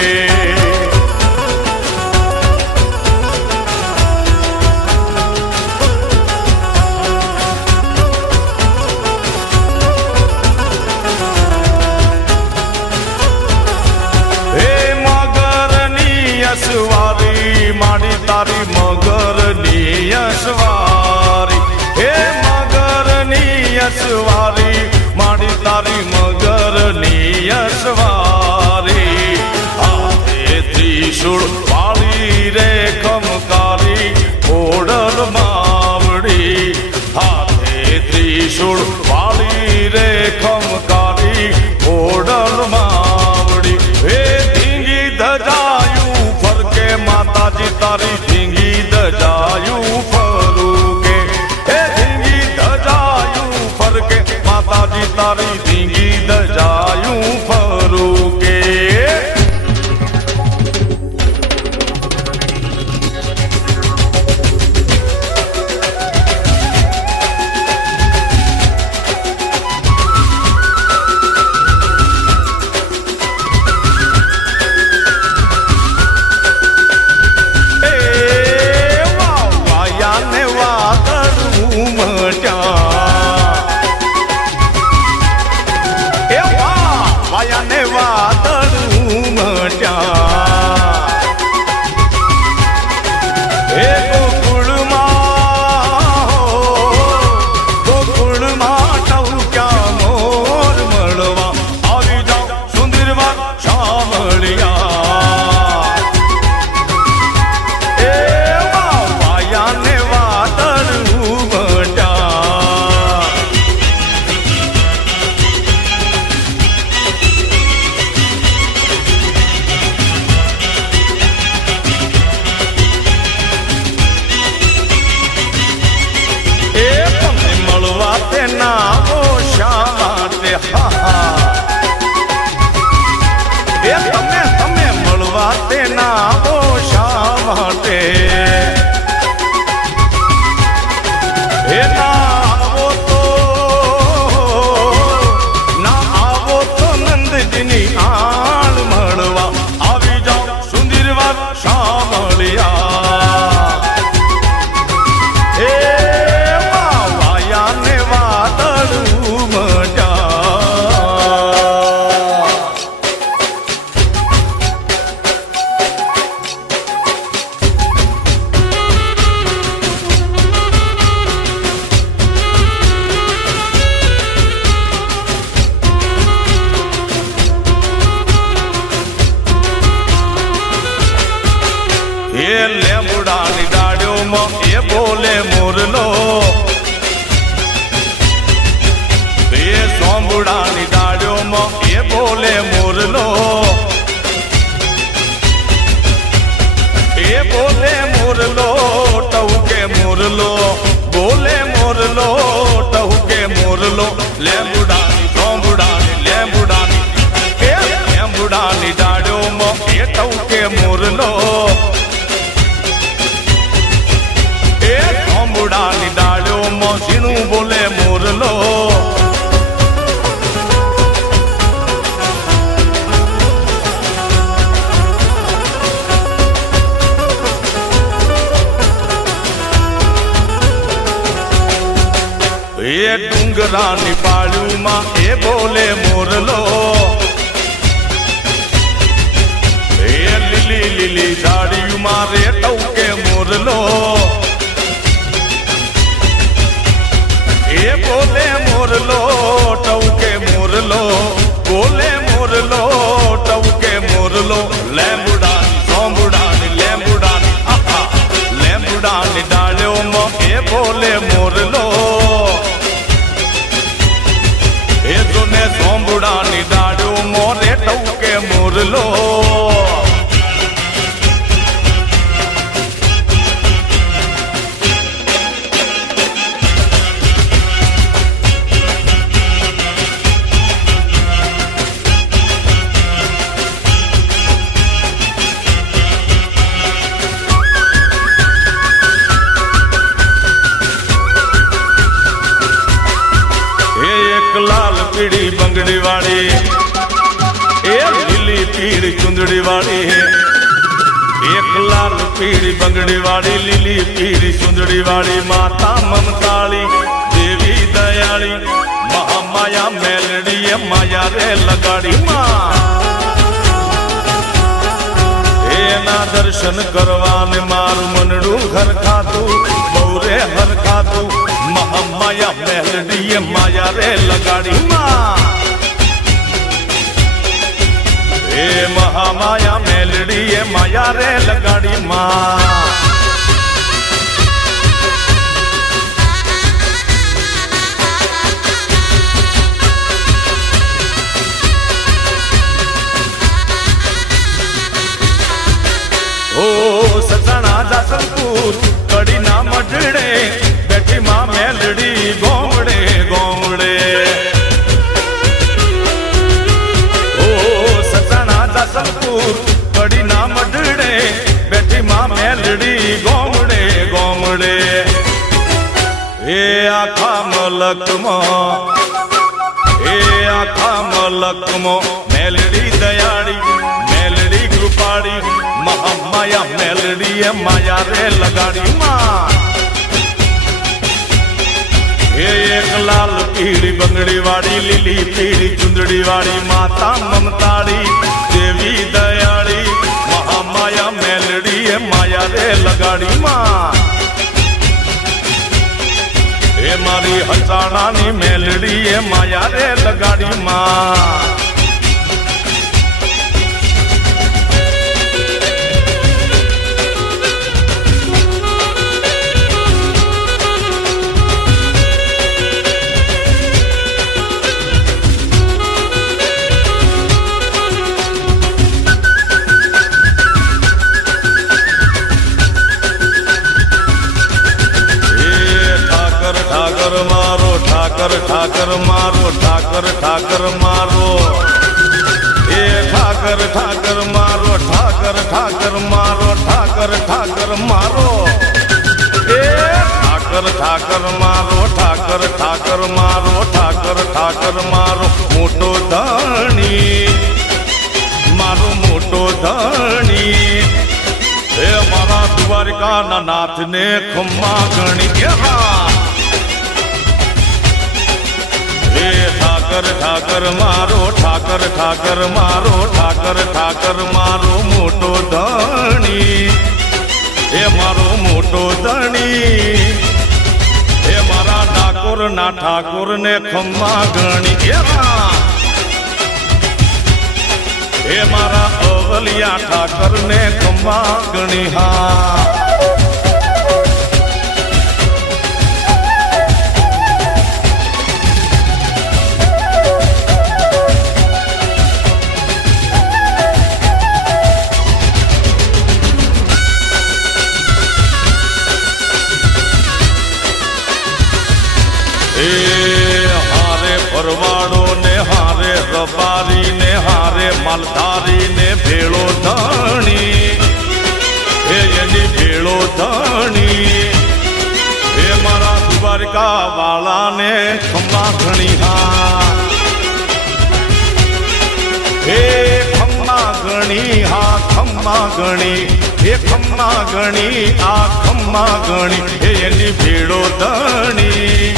યશવારી માડી તારી મગરની યશવારી. હે મગરની યશવારી માડી તારી મગરની યશવારી. હાથે ત્રિશૂળ વાળી રે ખમકારી ઓડલ માવડી. હાથે ત્રિશૂળ વાળી રે ખમકારી ઓડલ માવડી. હે ધીંગી ધજાયું માતાજી તારી ધીંગી ધજાયું ફરુકે. હે ધીંગી ધજાયું ફરકે માતાજી તારી ધીંગી ધજાયું ફરુકે. વાયાને વાદળું મટ્યા. હે ગોકુળમાં ટવક્યા મોર મળવા આવી જાઓ સુંદરવા શામળિયા. એ વાયાને વાદળું મટ્યા. ના ઓ શા માટે? એ તમે મળવા તે ના ઓ શા માટે? એ ના આવો તો નંદજીની આળ મળવા આવી જાઓ સુંદરવા શામળિયા. એ લેબુડાની ડાળીઓમાં એ બોલે મોરલો. એ સોંબુડાની ડાળીઓમાં એ બોલે મોરલો. એ બોલે મોરલો ટહુકે મોરલો. બોલે મોરલો ટહુકે મોરલો. લેબુડાની સોંબુડાની લેબુડાની એ લેબુડાની ડાળીઓમાં એ ટહુકે મોરલો. સોંબુડાની ડાળીઓમાં ઝીણું બોલે મોરલો. એ ડુંગરાની પાળીઓમાં એ બોલે મોરલો. એ લીલી લીલી ઝાડીઓમાં રે ટહુકે મોરલો. એ બોલે મોરલો ટહુકે મોરલો. બોલે મોરલો ટહુકે મોરલો. લેંબુડાની સોંબુડાની લેંબુડાની લેંબુડાની ડાળીઓમાં એ બોલે મોરલો. એ જોને સોંબુડાની ડાળીઓમાં રે ટહુકે મોરલો. સુંદડી વાળી, એક લાલ પીળી બંગડી વાળી, લીલી પીળી સુંદડી વાળી, માતા મમતાળી, દેવી દયાળી, મહામાયા મેલડીએ માયા રે લગાડી માં. એના દર્શન કરવાને મારું મનડું ઘર ખાતું, બહુ રે હર ખાતું, મહામાયા મેલડીએ માયા રે લગાડી માં. એ મહામાયા મેલડીએ માયા રે લગાડી માં. ઓ સસણા જાસલપુર કડીના મઢડે બેઠી માં મેલડી ગોમડે ગોમડે. ઓ સસણા જાસલપુર કડીના મઢડે બેઠી માં મેલડી ગોમડે ગોમડે. એ આખા મલકમાં, એ આખા મલકમાં મેલડી દયાળી, મેલડી કૃપાળી, મહામાયા મેલડીએ માયા રે લગાડી માં. એ એક લાલ પીળી બંગડી વાળી, લીલી પીળી ચુંદડી વાળી, માતા મમતાળી, દેવી દયાળી, મહામાયા મેલડીએ માયા રે લગાડી માં. એ મારી હચાણાની મેલડીએ માયા રે લગાડી માં. ઠાકર મારો, ઠાકર ઠાકર મારો, ઠાકર ઠાકર મારો. એ ઠાકર ઠાકર મારો, ઠાકર ઠાકર મારો, ઠાકર ઠાકર મારો. એ ઠાકર ઠાકર મારો, ઠાકર ઠાકર મારો, ઠાકર ઠાકર મારો. મોટો ધણી, મારો મોટો ધણી. એ મારા દ્વારકાના નાથને ખમ્મા ગણી કહેવા. એ ઠાકર ઠાકર મારો, ઠાકર ઠાકર મારો, ઠાકર ઠાકર મારો મોટો ધણી. એ મારો મોટો ધણી. એ મારા ડાકોર ના ઠાકોર ને ખમ્મા ગણી કેવા. એ મારા અવલિયા ઠાકર ને ખમ્મા ગણી હા. હારે ભરવાડો ને હારે રબારી ને હારે માલધારી ને ભેળો ધણી. એની ભેળો ધણી. એ મારા દ્વારકા વાળા ને ખમ્મા ઘણી હા. એ ખમ્મા ઘણી હા, ખમ્મા ઘણી. એ ખમ્મા ઘણી, આ ખમ્મા ઘણી. એની ભેળો ધણી.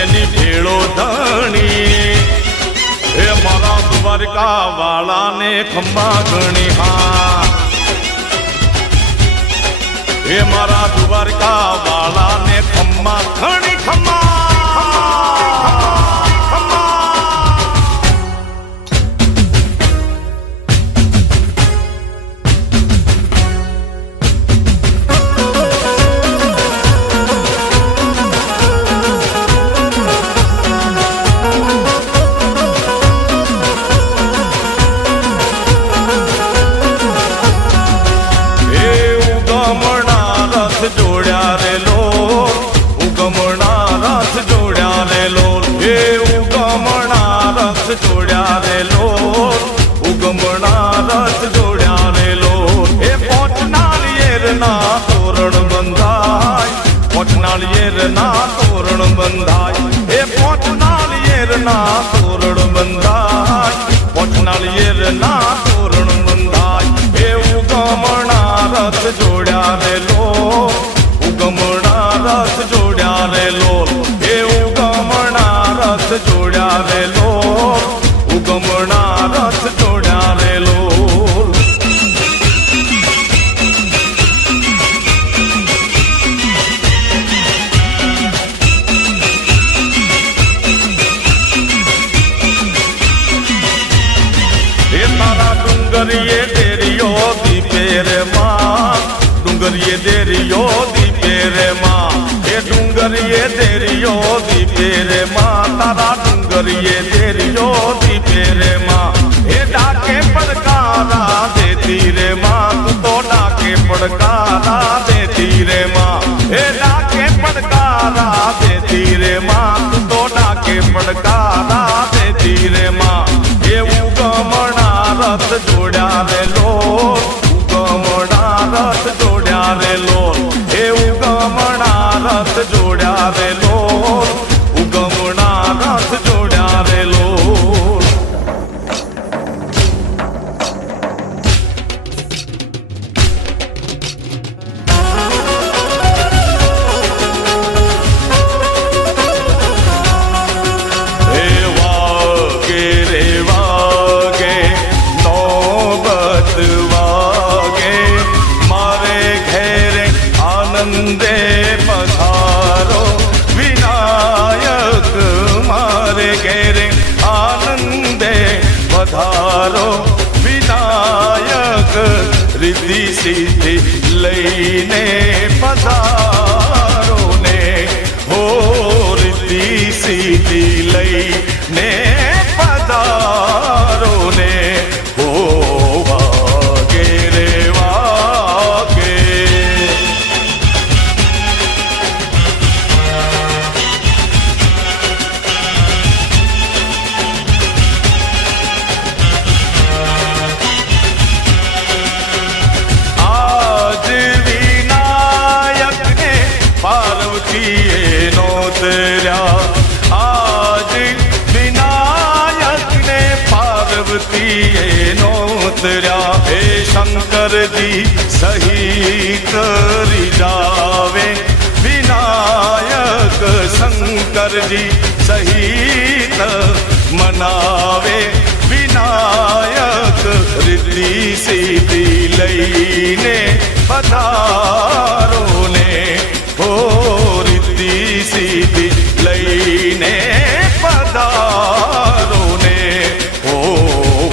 એની ભેળો ધણી. એ મારા દ્વારકા વાળા ને ખમ્મા ઘણી હા. એ મારા દ્વારકા વાળા ને ખમ્મા ઘણી ખમ્મા. રથ જોડ્યા રે લોલ, ઉગમણા રથ જોડ્યા રે લોલ, એ ઉગમણા રથ જોડ્યા રે લોલ, ઉગમણા રથ જોડ્યા રે લોલ. ડુંગરીએ દેરીઓ દીપે રે માં, ડુંગરીએ દેરીઓ દીપે રે માં, એ ડુંગરીએ દેરીઓ દીપે રે માં, તારા ડુંગરીએ દેરીઓ દીપે રે માં, એ ડાકે પડકારા દેતી રે માં, તું તો ડાકે પડકારા દેતી રે માં, એ ડાકે પડકારા દેતી રે માં, તું તો ડાકે પડકારા દેતી રે માં. એવું ગમણા રથ જોડ્યા રે લોલ, ઉગમણા રથ જોડ્યા રે લોલ, એવું ગમણા રથ જોડ્યા રે લોલ, ઉગમણા રથ જોડ્યા રે લોલ. આનંદે પધારો વિનાયક મારે ઘેરે, આનંદે પધારો વિનાયક, રિદ્ધિ સિદ્ધિ લઈને પધારો ને, હો રિદ્ધિ સિદ્ધિ લઈને પધારો ને, હો વાગે રે વાગે. પાર્વતીએ નોતર્યા, આજ વિનાયક ને પાર્વતીએ નોતર્યા, હે શંકરજી સહિત રીજાવે, વિનાયક શંકરજી સહિત મનાવે, વિનાયક રિદ્ધિ સિદ્ધિ લઈને પધારો ને, હો રિદ્ધિ સિદ્ધિ લઈને પધારો ને, હો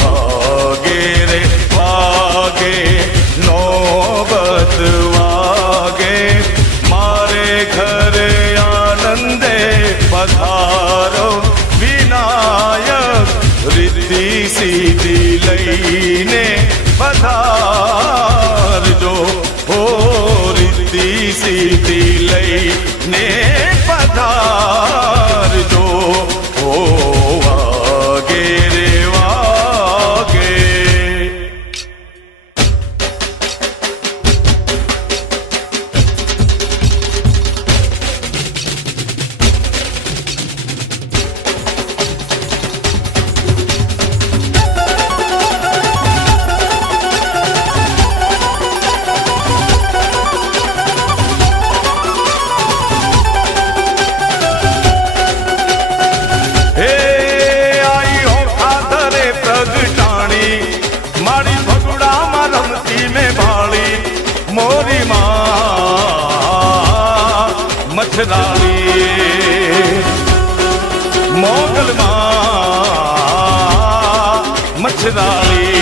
વાગે રે વાગે નોબત વાગે, મારે ઘરે આનંદે પધારો વિનાયક, રિદ્ધિ સિદ્ધિ લઈને પધારજો, હો રિદ્ધિ સિદ્ધિ લઈને પધારજો, હો વાગે રે વાગે. મોરી માં મચ્છરાણી, મોગલ માં મચ્છરાણી,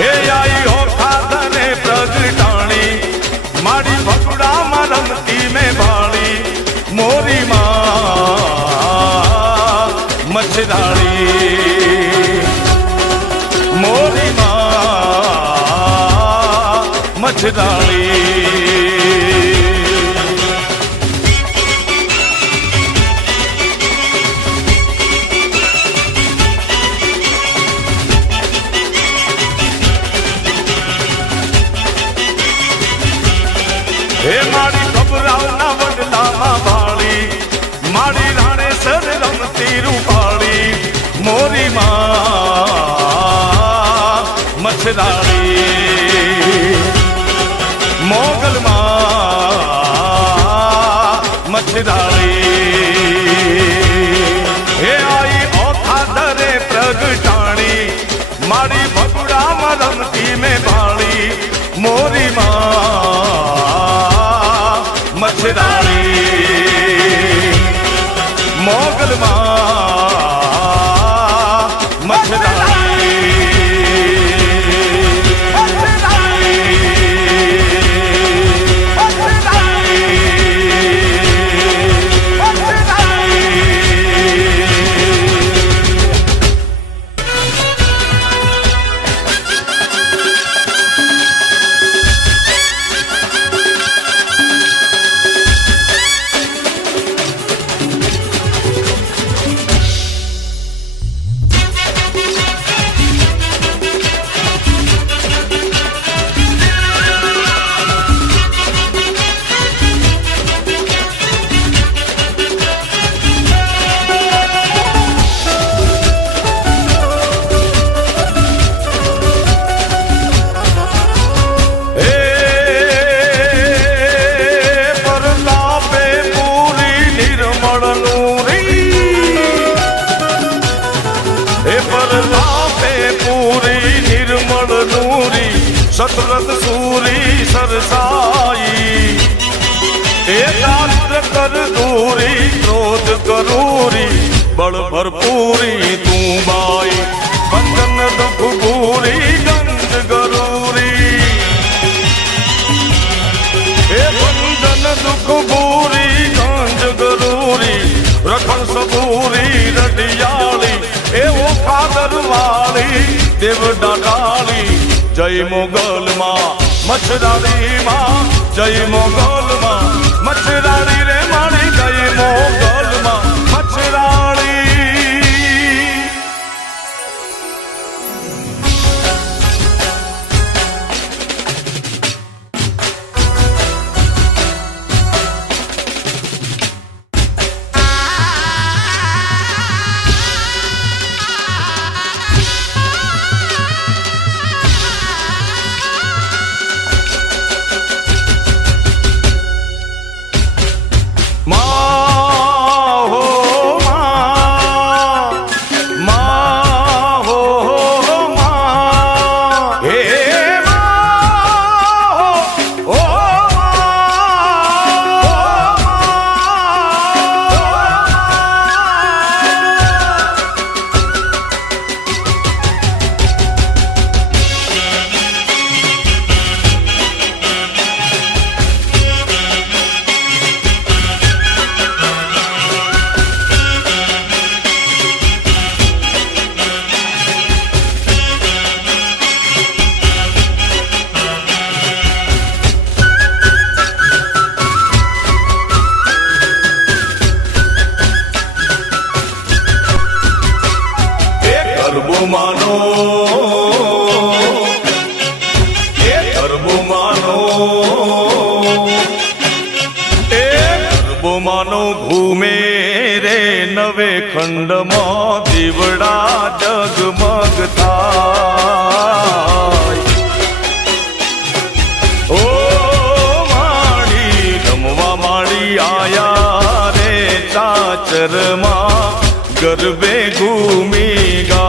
હે આઈ હો ખાધને પ્રગટાણી, મારી ભગુડામાં રમતી મેં ભાળી, મોરી માં મચ્છરાણી, મોરી માં મચ્છરાણી. હે મારી ખબરાવના વડલામાં ભાળી, મારી રાણેસર રમતી રૂપાળી, મોરી માં મચ્છરાણી મોગલમાં મચ્છરાણી હે આઈ ઓખા દરે પ્રગટાણી મારી ભગુડામાં રમતી મેં ભાળી મોરી માં મચ્છરાણી મોગલમાં મચ્છરાણી सतरत सूरी सरसाई एकाग्र कर दूरी क्रोध करूरी बल भरपूरी तू बाई बंधन दुख भूरी गंज गरूरी ए बंधन दुख भूरी गंज गरूरी रखण सबूरी रडियाली एवो खादर वाली देव डाली जय मोगल माँ मच्छराणी माँ जय मोगल माँ मच्छराणी रे माणी जय मोगल माँ मच्छराणी मानो ए गरबो मानो ए गरबो मानो घूमे रे नवे खंड में दीवड़ा जगमग थाय ओ माड़ी रमवा माड़ी आया रे चाचर मां गरबे घूमी गा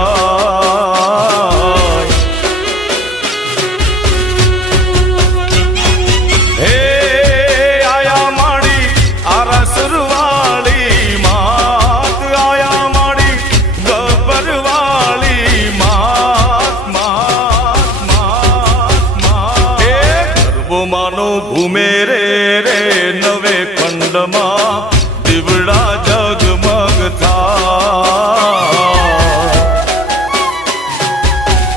घूमेरे रे नवे खंड मां दीवड़ा जगमग था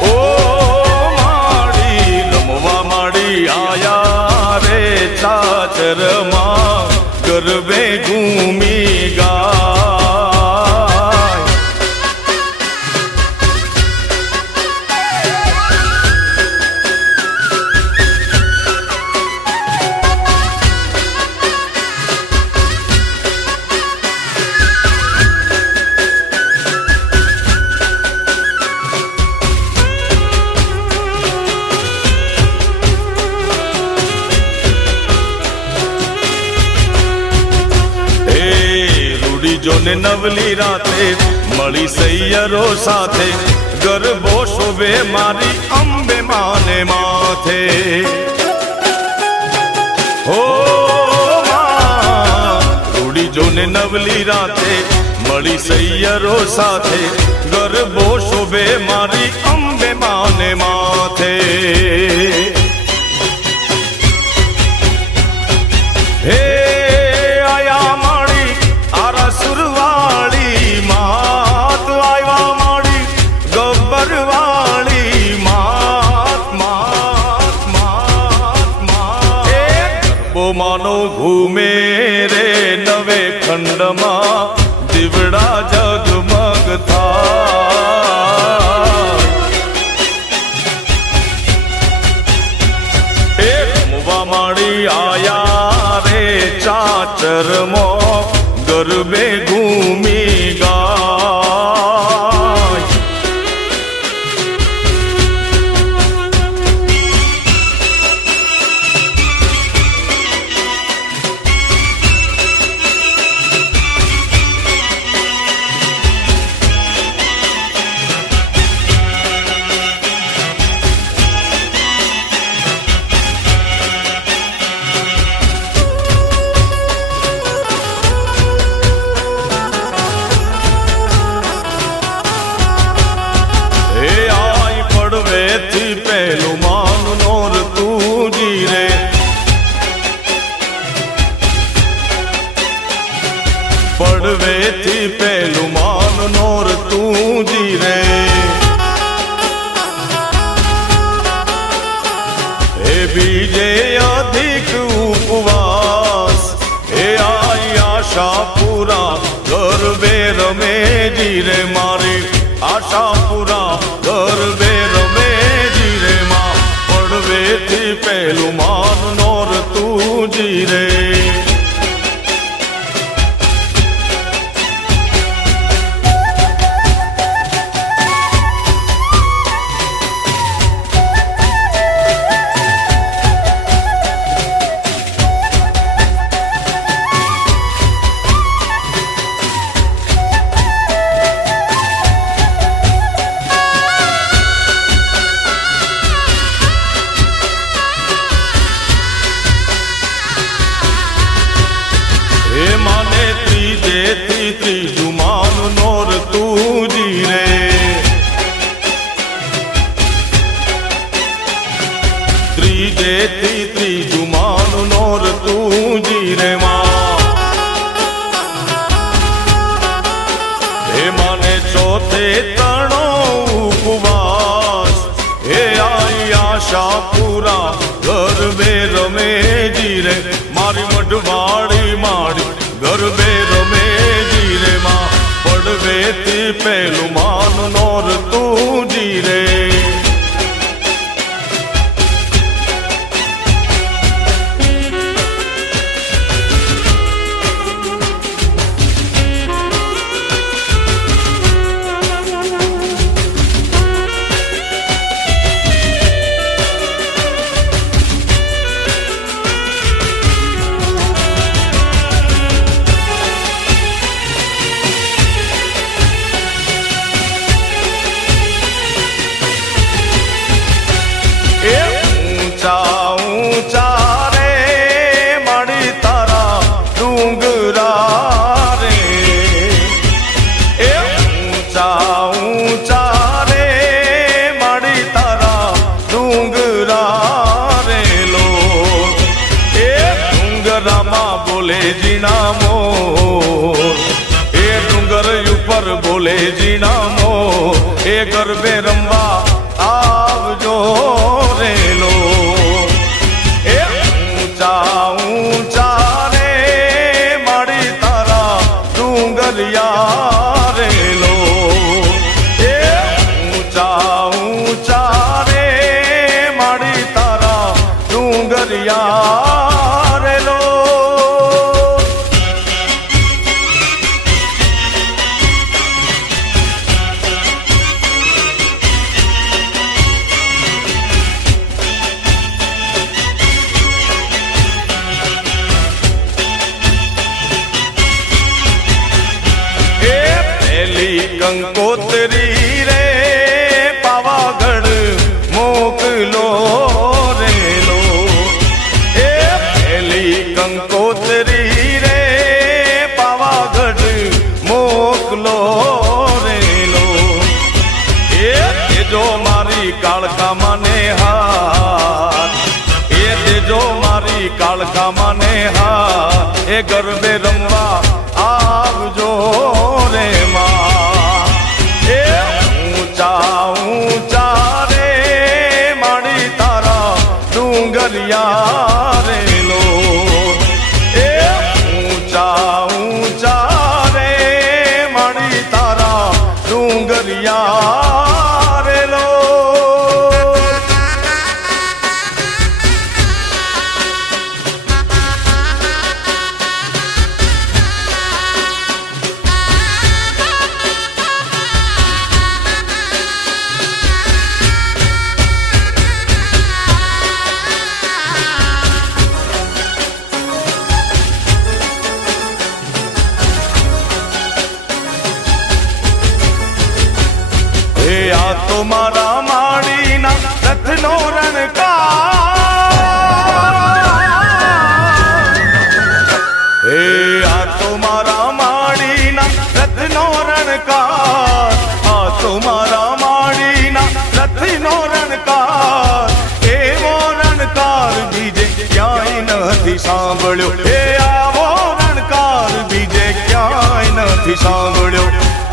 ओ माड़ी लमवा माड़ी आया रे चाचर मां गरबे घूमी गा ને નવલી રાતે મળી સૈયરો સાથે ગરબો શોભે મારી અંબે માને માથે હો રૂડી જો ને નવલી રાતે મળી સૈયરો સાથે ગરબો શોભે મારી અંબે માને માથે હે આયા માડી આરા સુરવાળી માત આવ્યા માડી ગબ્બરવાળી માત માત માત માત એ ગરબો માનો ઘૂમે રે નવે ખંડમાં દીવડા જગમગ થાય એ રમવા માડી આયા રે ચાચરમો ગરબે ઘૂમી ગાય પહેલું માનું નોર તું જીરે પડવેથી પહેલું માનું નોર તું જીરે હે બીજે અધિક ઉપવાસ હે આઈ આશા પૂરા ગરબે રમે જીરે મારી આશા પૂરા ગરબે રમે જીરે માં પડવેથી પહેલું માન નોર તું જીરે માને ત્રીજેથી ત્રીજું માનું નોર તું જીરે ત્રીજેથી ત્રીજું માનું નોર તું જીરે માં હે માને ચોથે તણો ઉપવાસ હે આઈ આશા પૂરા ગરબે રમે જીરે મારી મઢવાળી માડી ગરબે રમે જીરે માં પડવેથી પહેલું માન નોર તું જીરે ઊંચા ઊંચા રે માડી તારા ડુંગરા રે એ ઊંચા ઊંચા રે માડી તારા ડુંગરા રે લો એ ડુંગરામાં બોલે જીણા મોર એ ડુંગર ઉપર બોલે જીણા મોર એ ગરબે રમવા આવજો રેલો એ ઊંચા ઊંચા રે માડી તારા ડુંગરિયા રેલો એ ઊંચા ઊંચા રે માડી તારા ડુંગરિયા રેલો કંકોત્રી રે પાવાગઢ મોકલો રેલો, એ પેલી કંકોત્રી રે પાવાગઢ મોકલો રેલો, એ દેજો મારી કાળકા માને હાથ, એ દેજો મારી કાળકા માને હાથ, એ ગરબે રમવા આવજો રે માં, એ ઊંચા ઊંચા રે માડી તારા ડુંગરિયા રેલો, એ ઊંચા ઊંચા રે માડી તારા ડુંગરિયા રેલો. આ તો મારા માડીના રથનો રણકાર, હે આ તો મારા માડીના રથનો રણકાર, આ તો મારા માડીના રથનો રણકાર, એવો રણકાર બીજે ક્યાંય નથી સાંભળ્યો, હે આવો રણકાર બીજે ક્યાંય નથી સાંભળ્યો.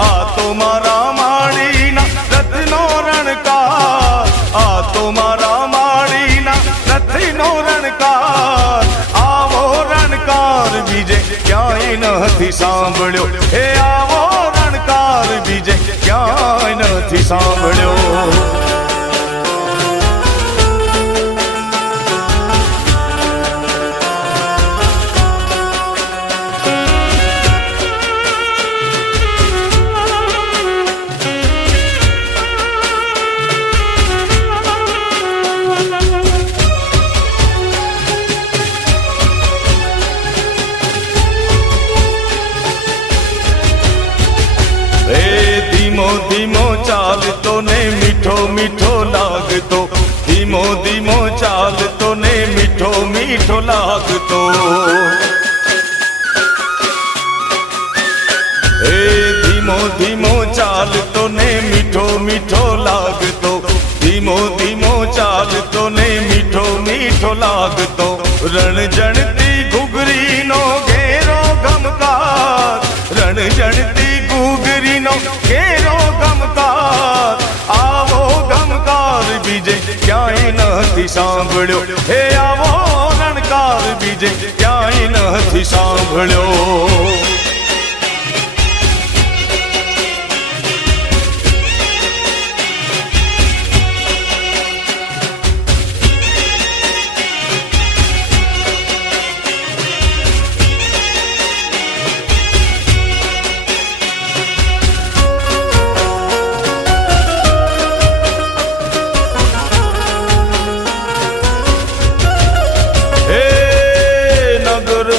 આ તો મારા માડીના રથનો રણકાર, આ તો મારા માડીના રથનો રણકાર, આવો રણકાર બીજે ક્યાંય નથી સાંભળ્યો, હે આવો રણકાર બીજે ક્યાંય નથી સાંભળ્યો. ધીમો ધીમો ચાલતો ને મીઠો મીઠો લાગતો, ધીમો ધીમો ચાલતો ને મીઠો મીઠો લાગતો, એ ધીમો ધીમો ચાલતો ને મીઠો મીઠો લાગતો, ધીમો ધીમો ચાલતો ને મીઠો મીઠો લાગતો. રણજણતી ઘૂઘરીનો ઘેરો ગમકાર, રણજણતી ઘૂઘરીનો ઘેરો ગમકાર, આવો ગમકાર બીજે ક્યાંય નથી સાંભળ્યો, હે આવો રણકાર બીજે ક્યાંય નથી સાંભળ્યો.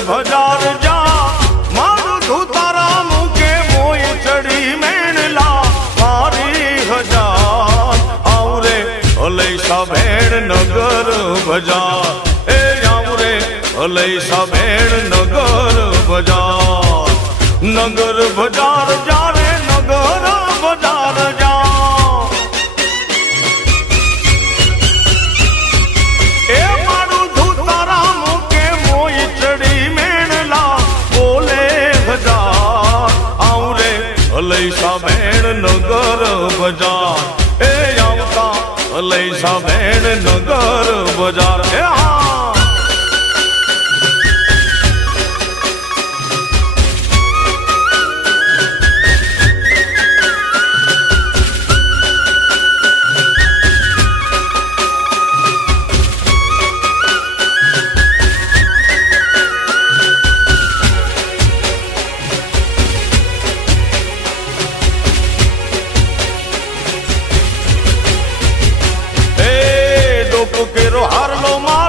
ભજાર જા મારું ધૂતારા મુકે મોય ચડી મેણલા મારી હજાર, આવરે અલૈસા ભેડ નગર બજાર, એ આવરે અલૈસા ભેડ નગર બજાર, નગર બજાર જા રે નગર બજાર જા, એ મારું ધૂતારા મુકે મોય ચડી અલૈસા ભેડ નગર બજાર, એ આવતા અલૈસા ભેડ નગર બજાર. એ હા કેરો હારલો માર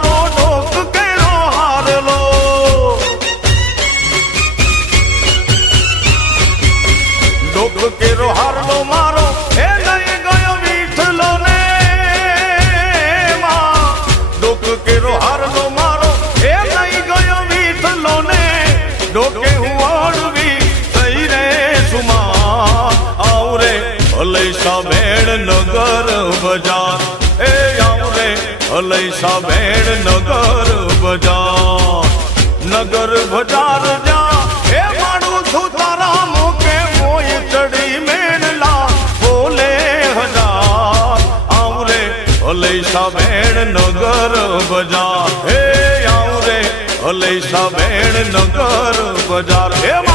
અલૈસા બેણ નગર બજાર જા એ માડું છું તારા મુકે મોય ચડી મેળલા બોલે હજાર આવ રે અલૈસા બેણ નગર બજાર હે આવ રે અલૈસા બેણ નગર બજાર હે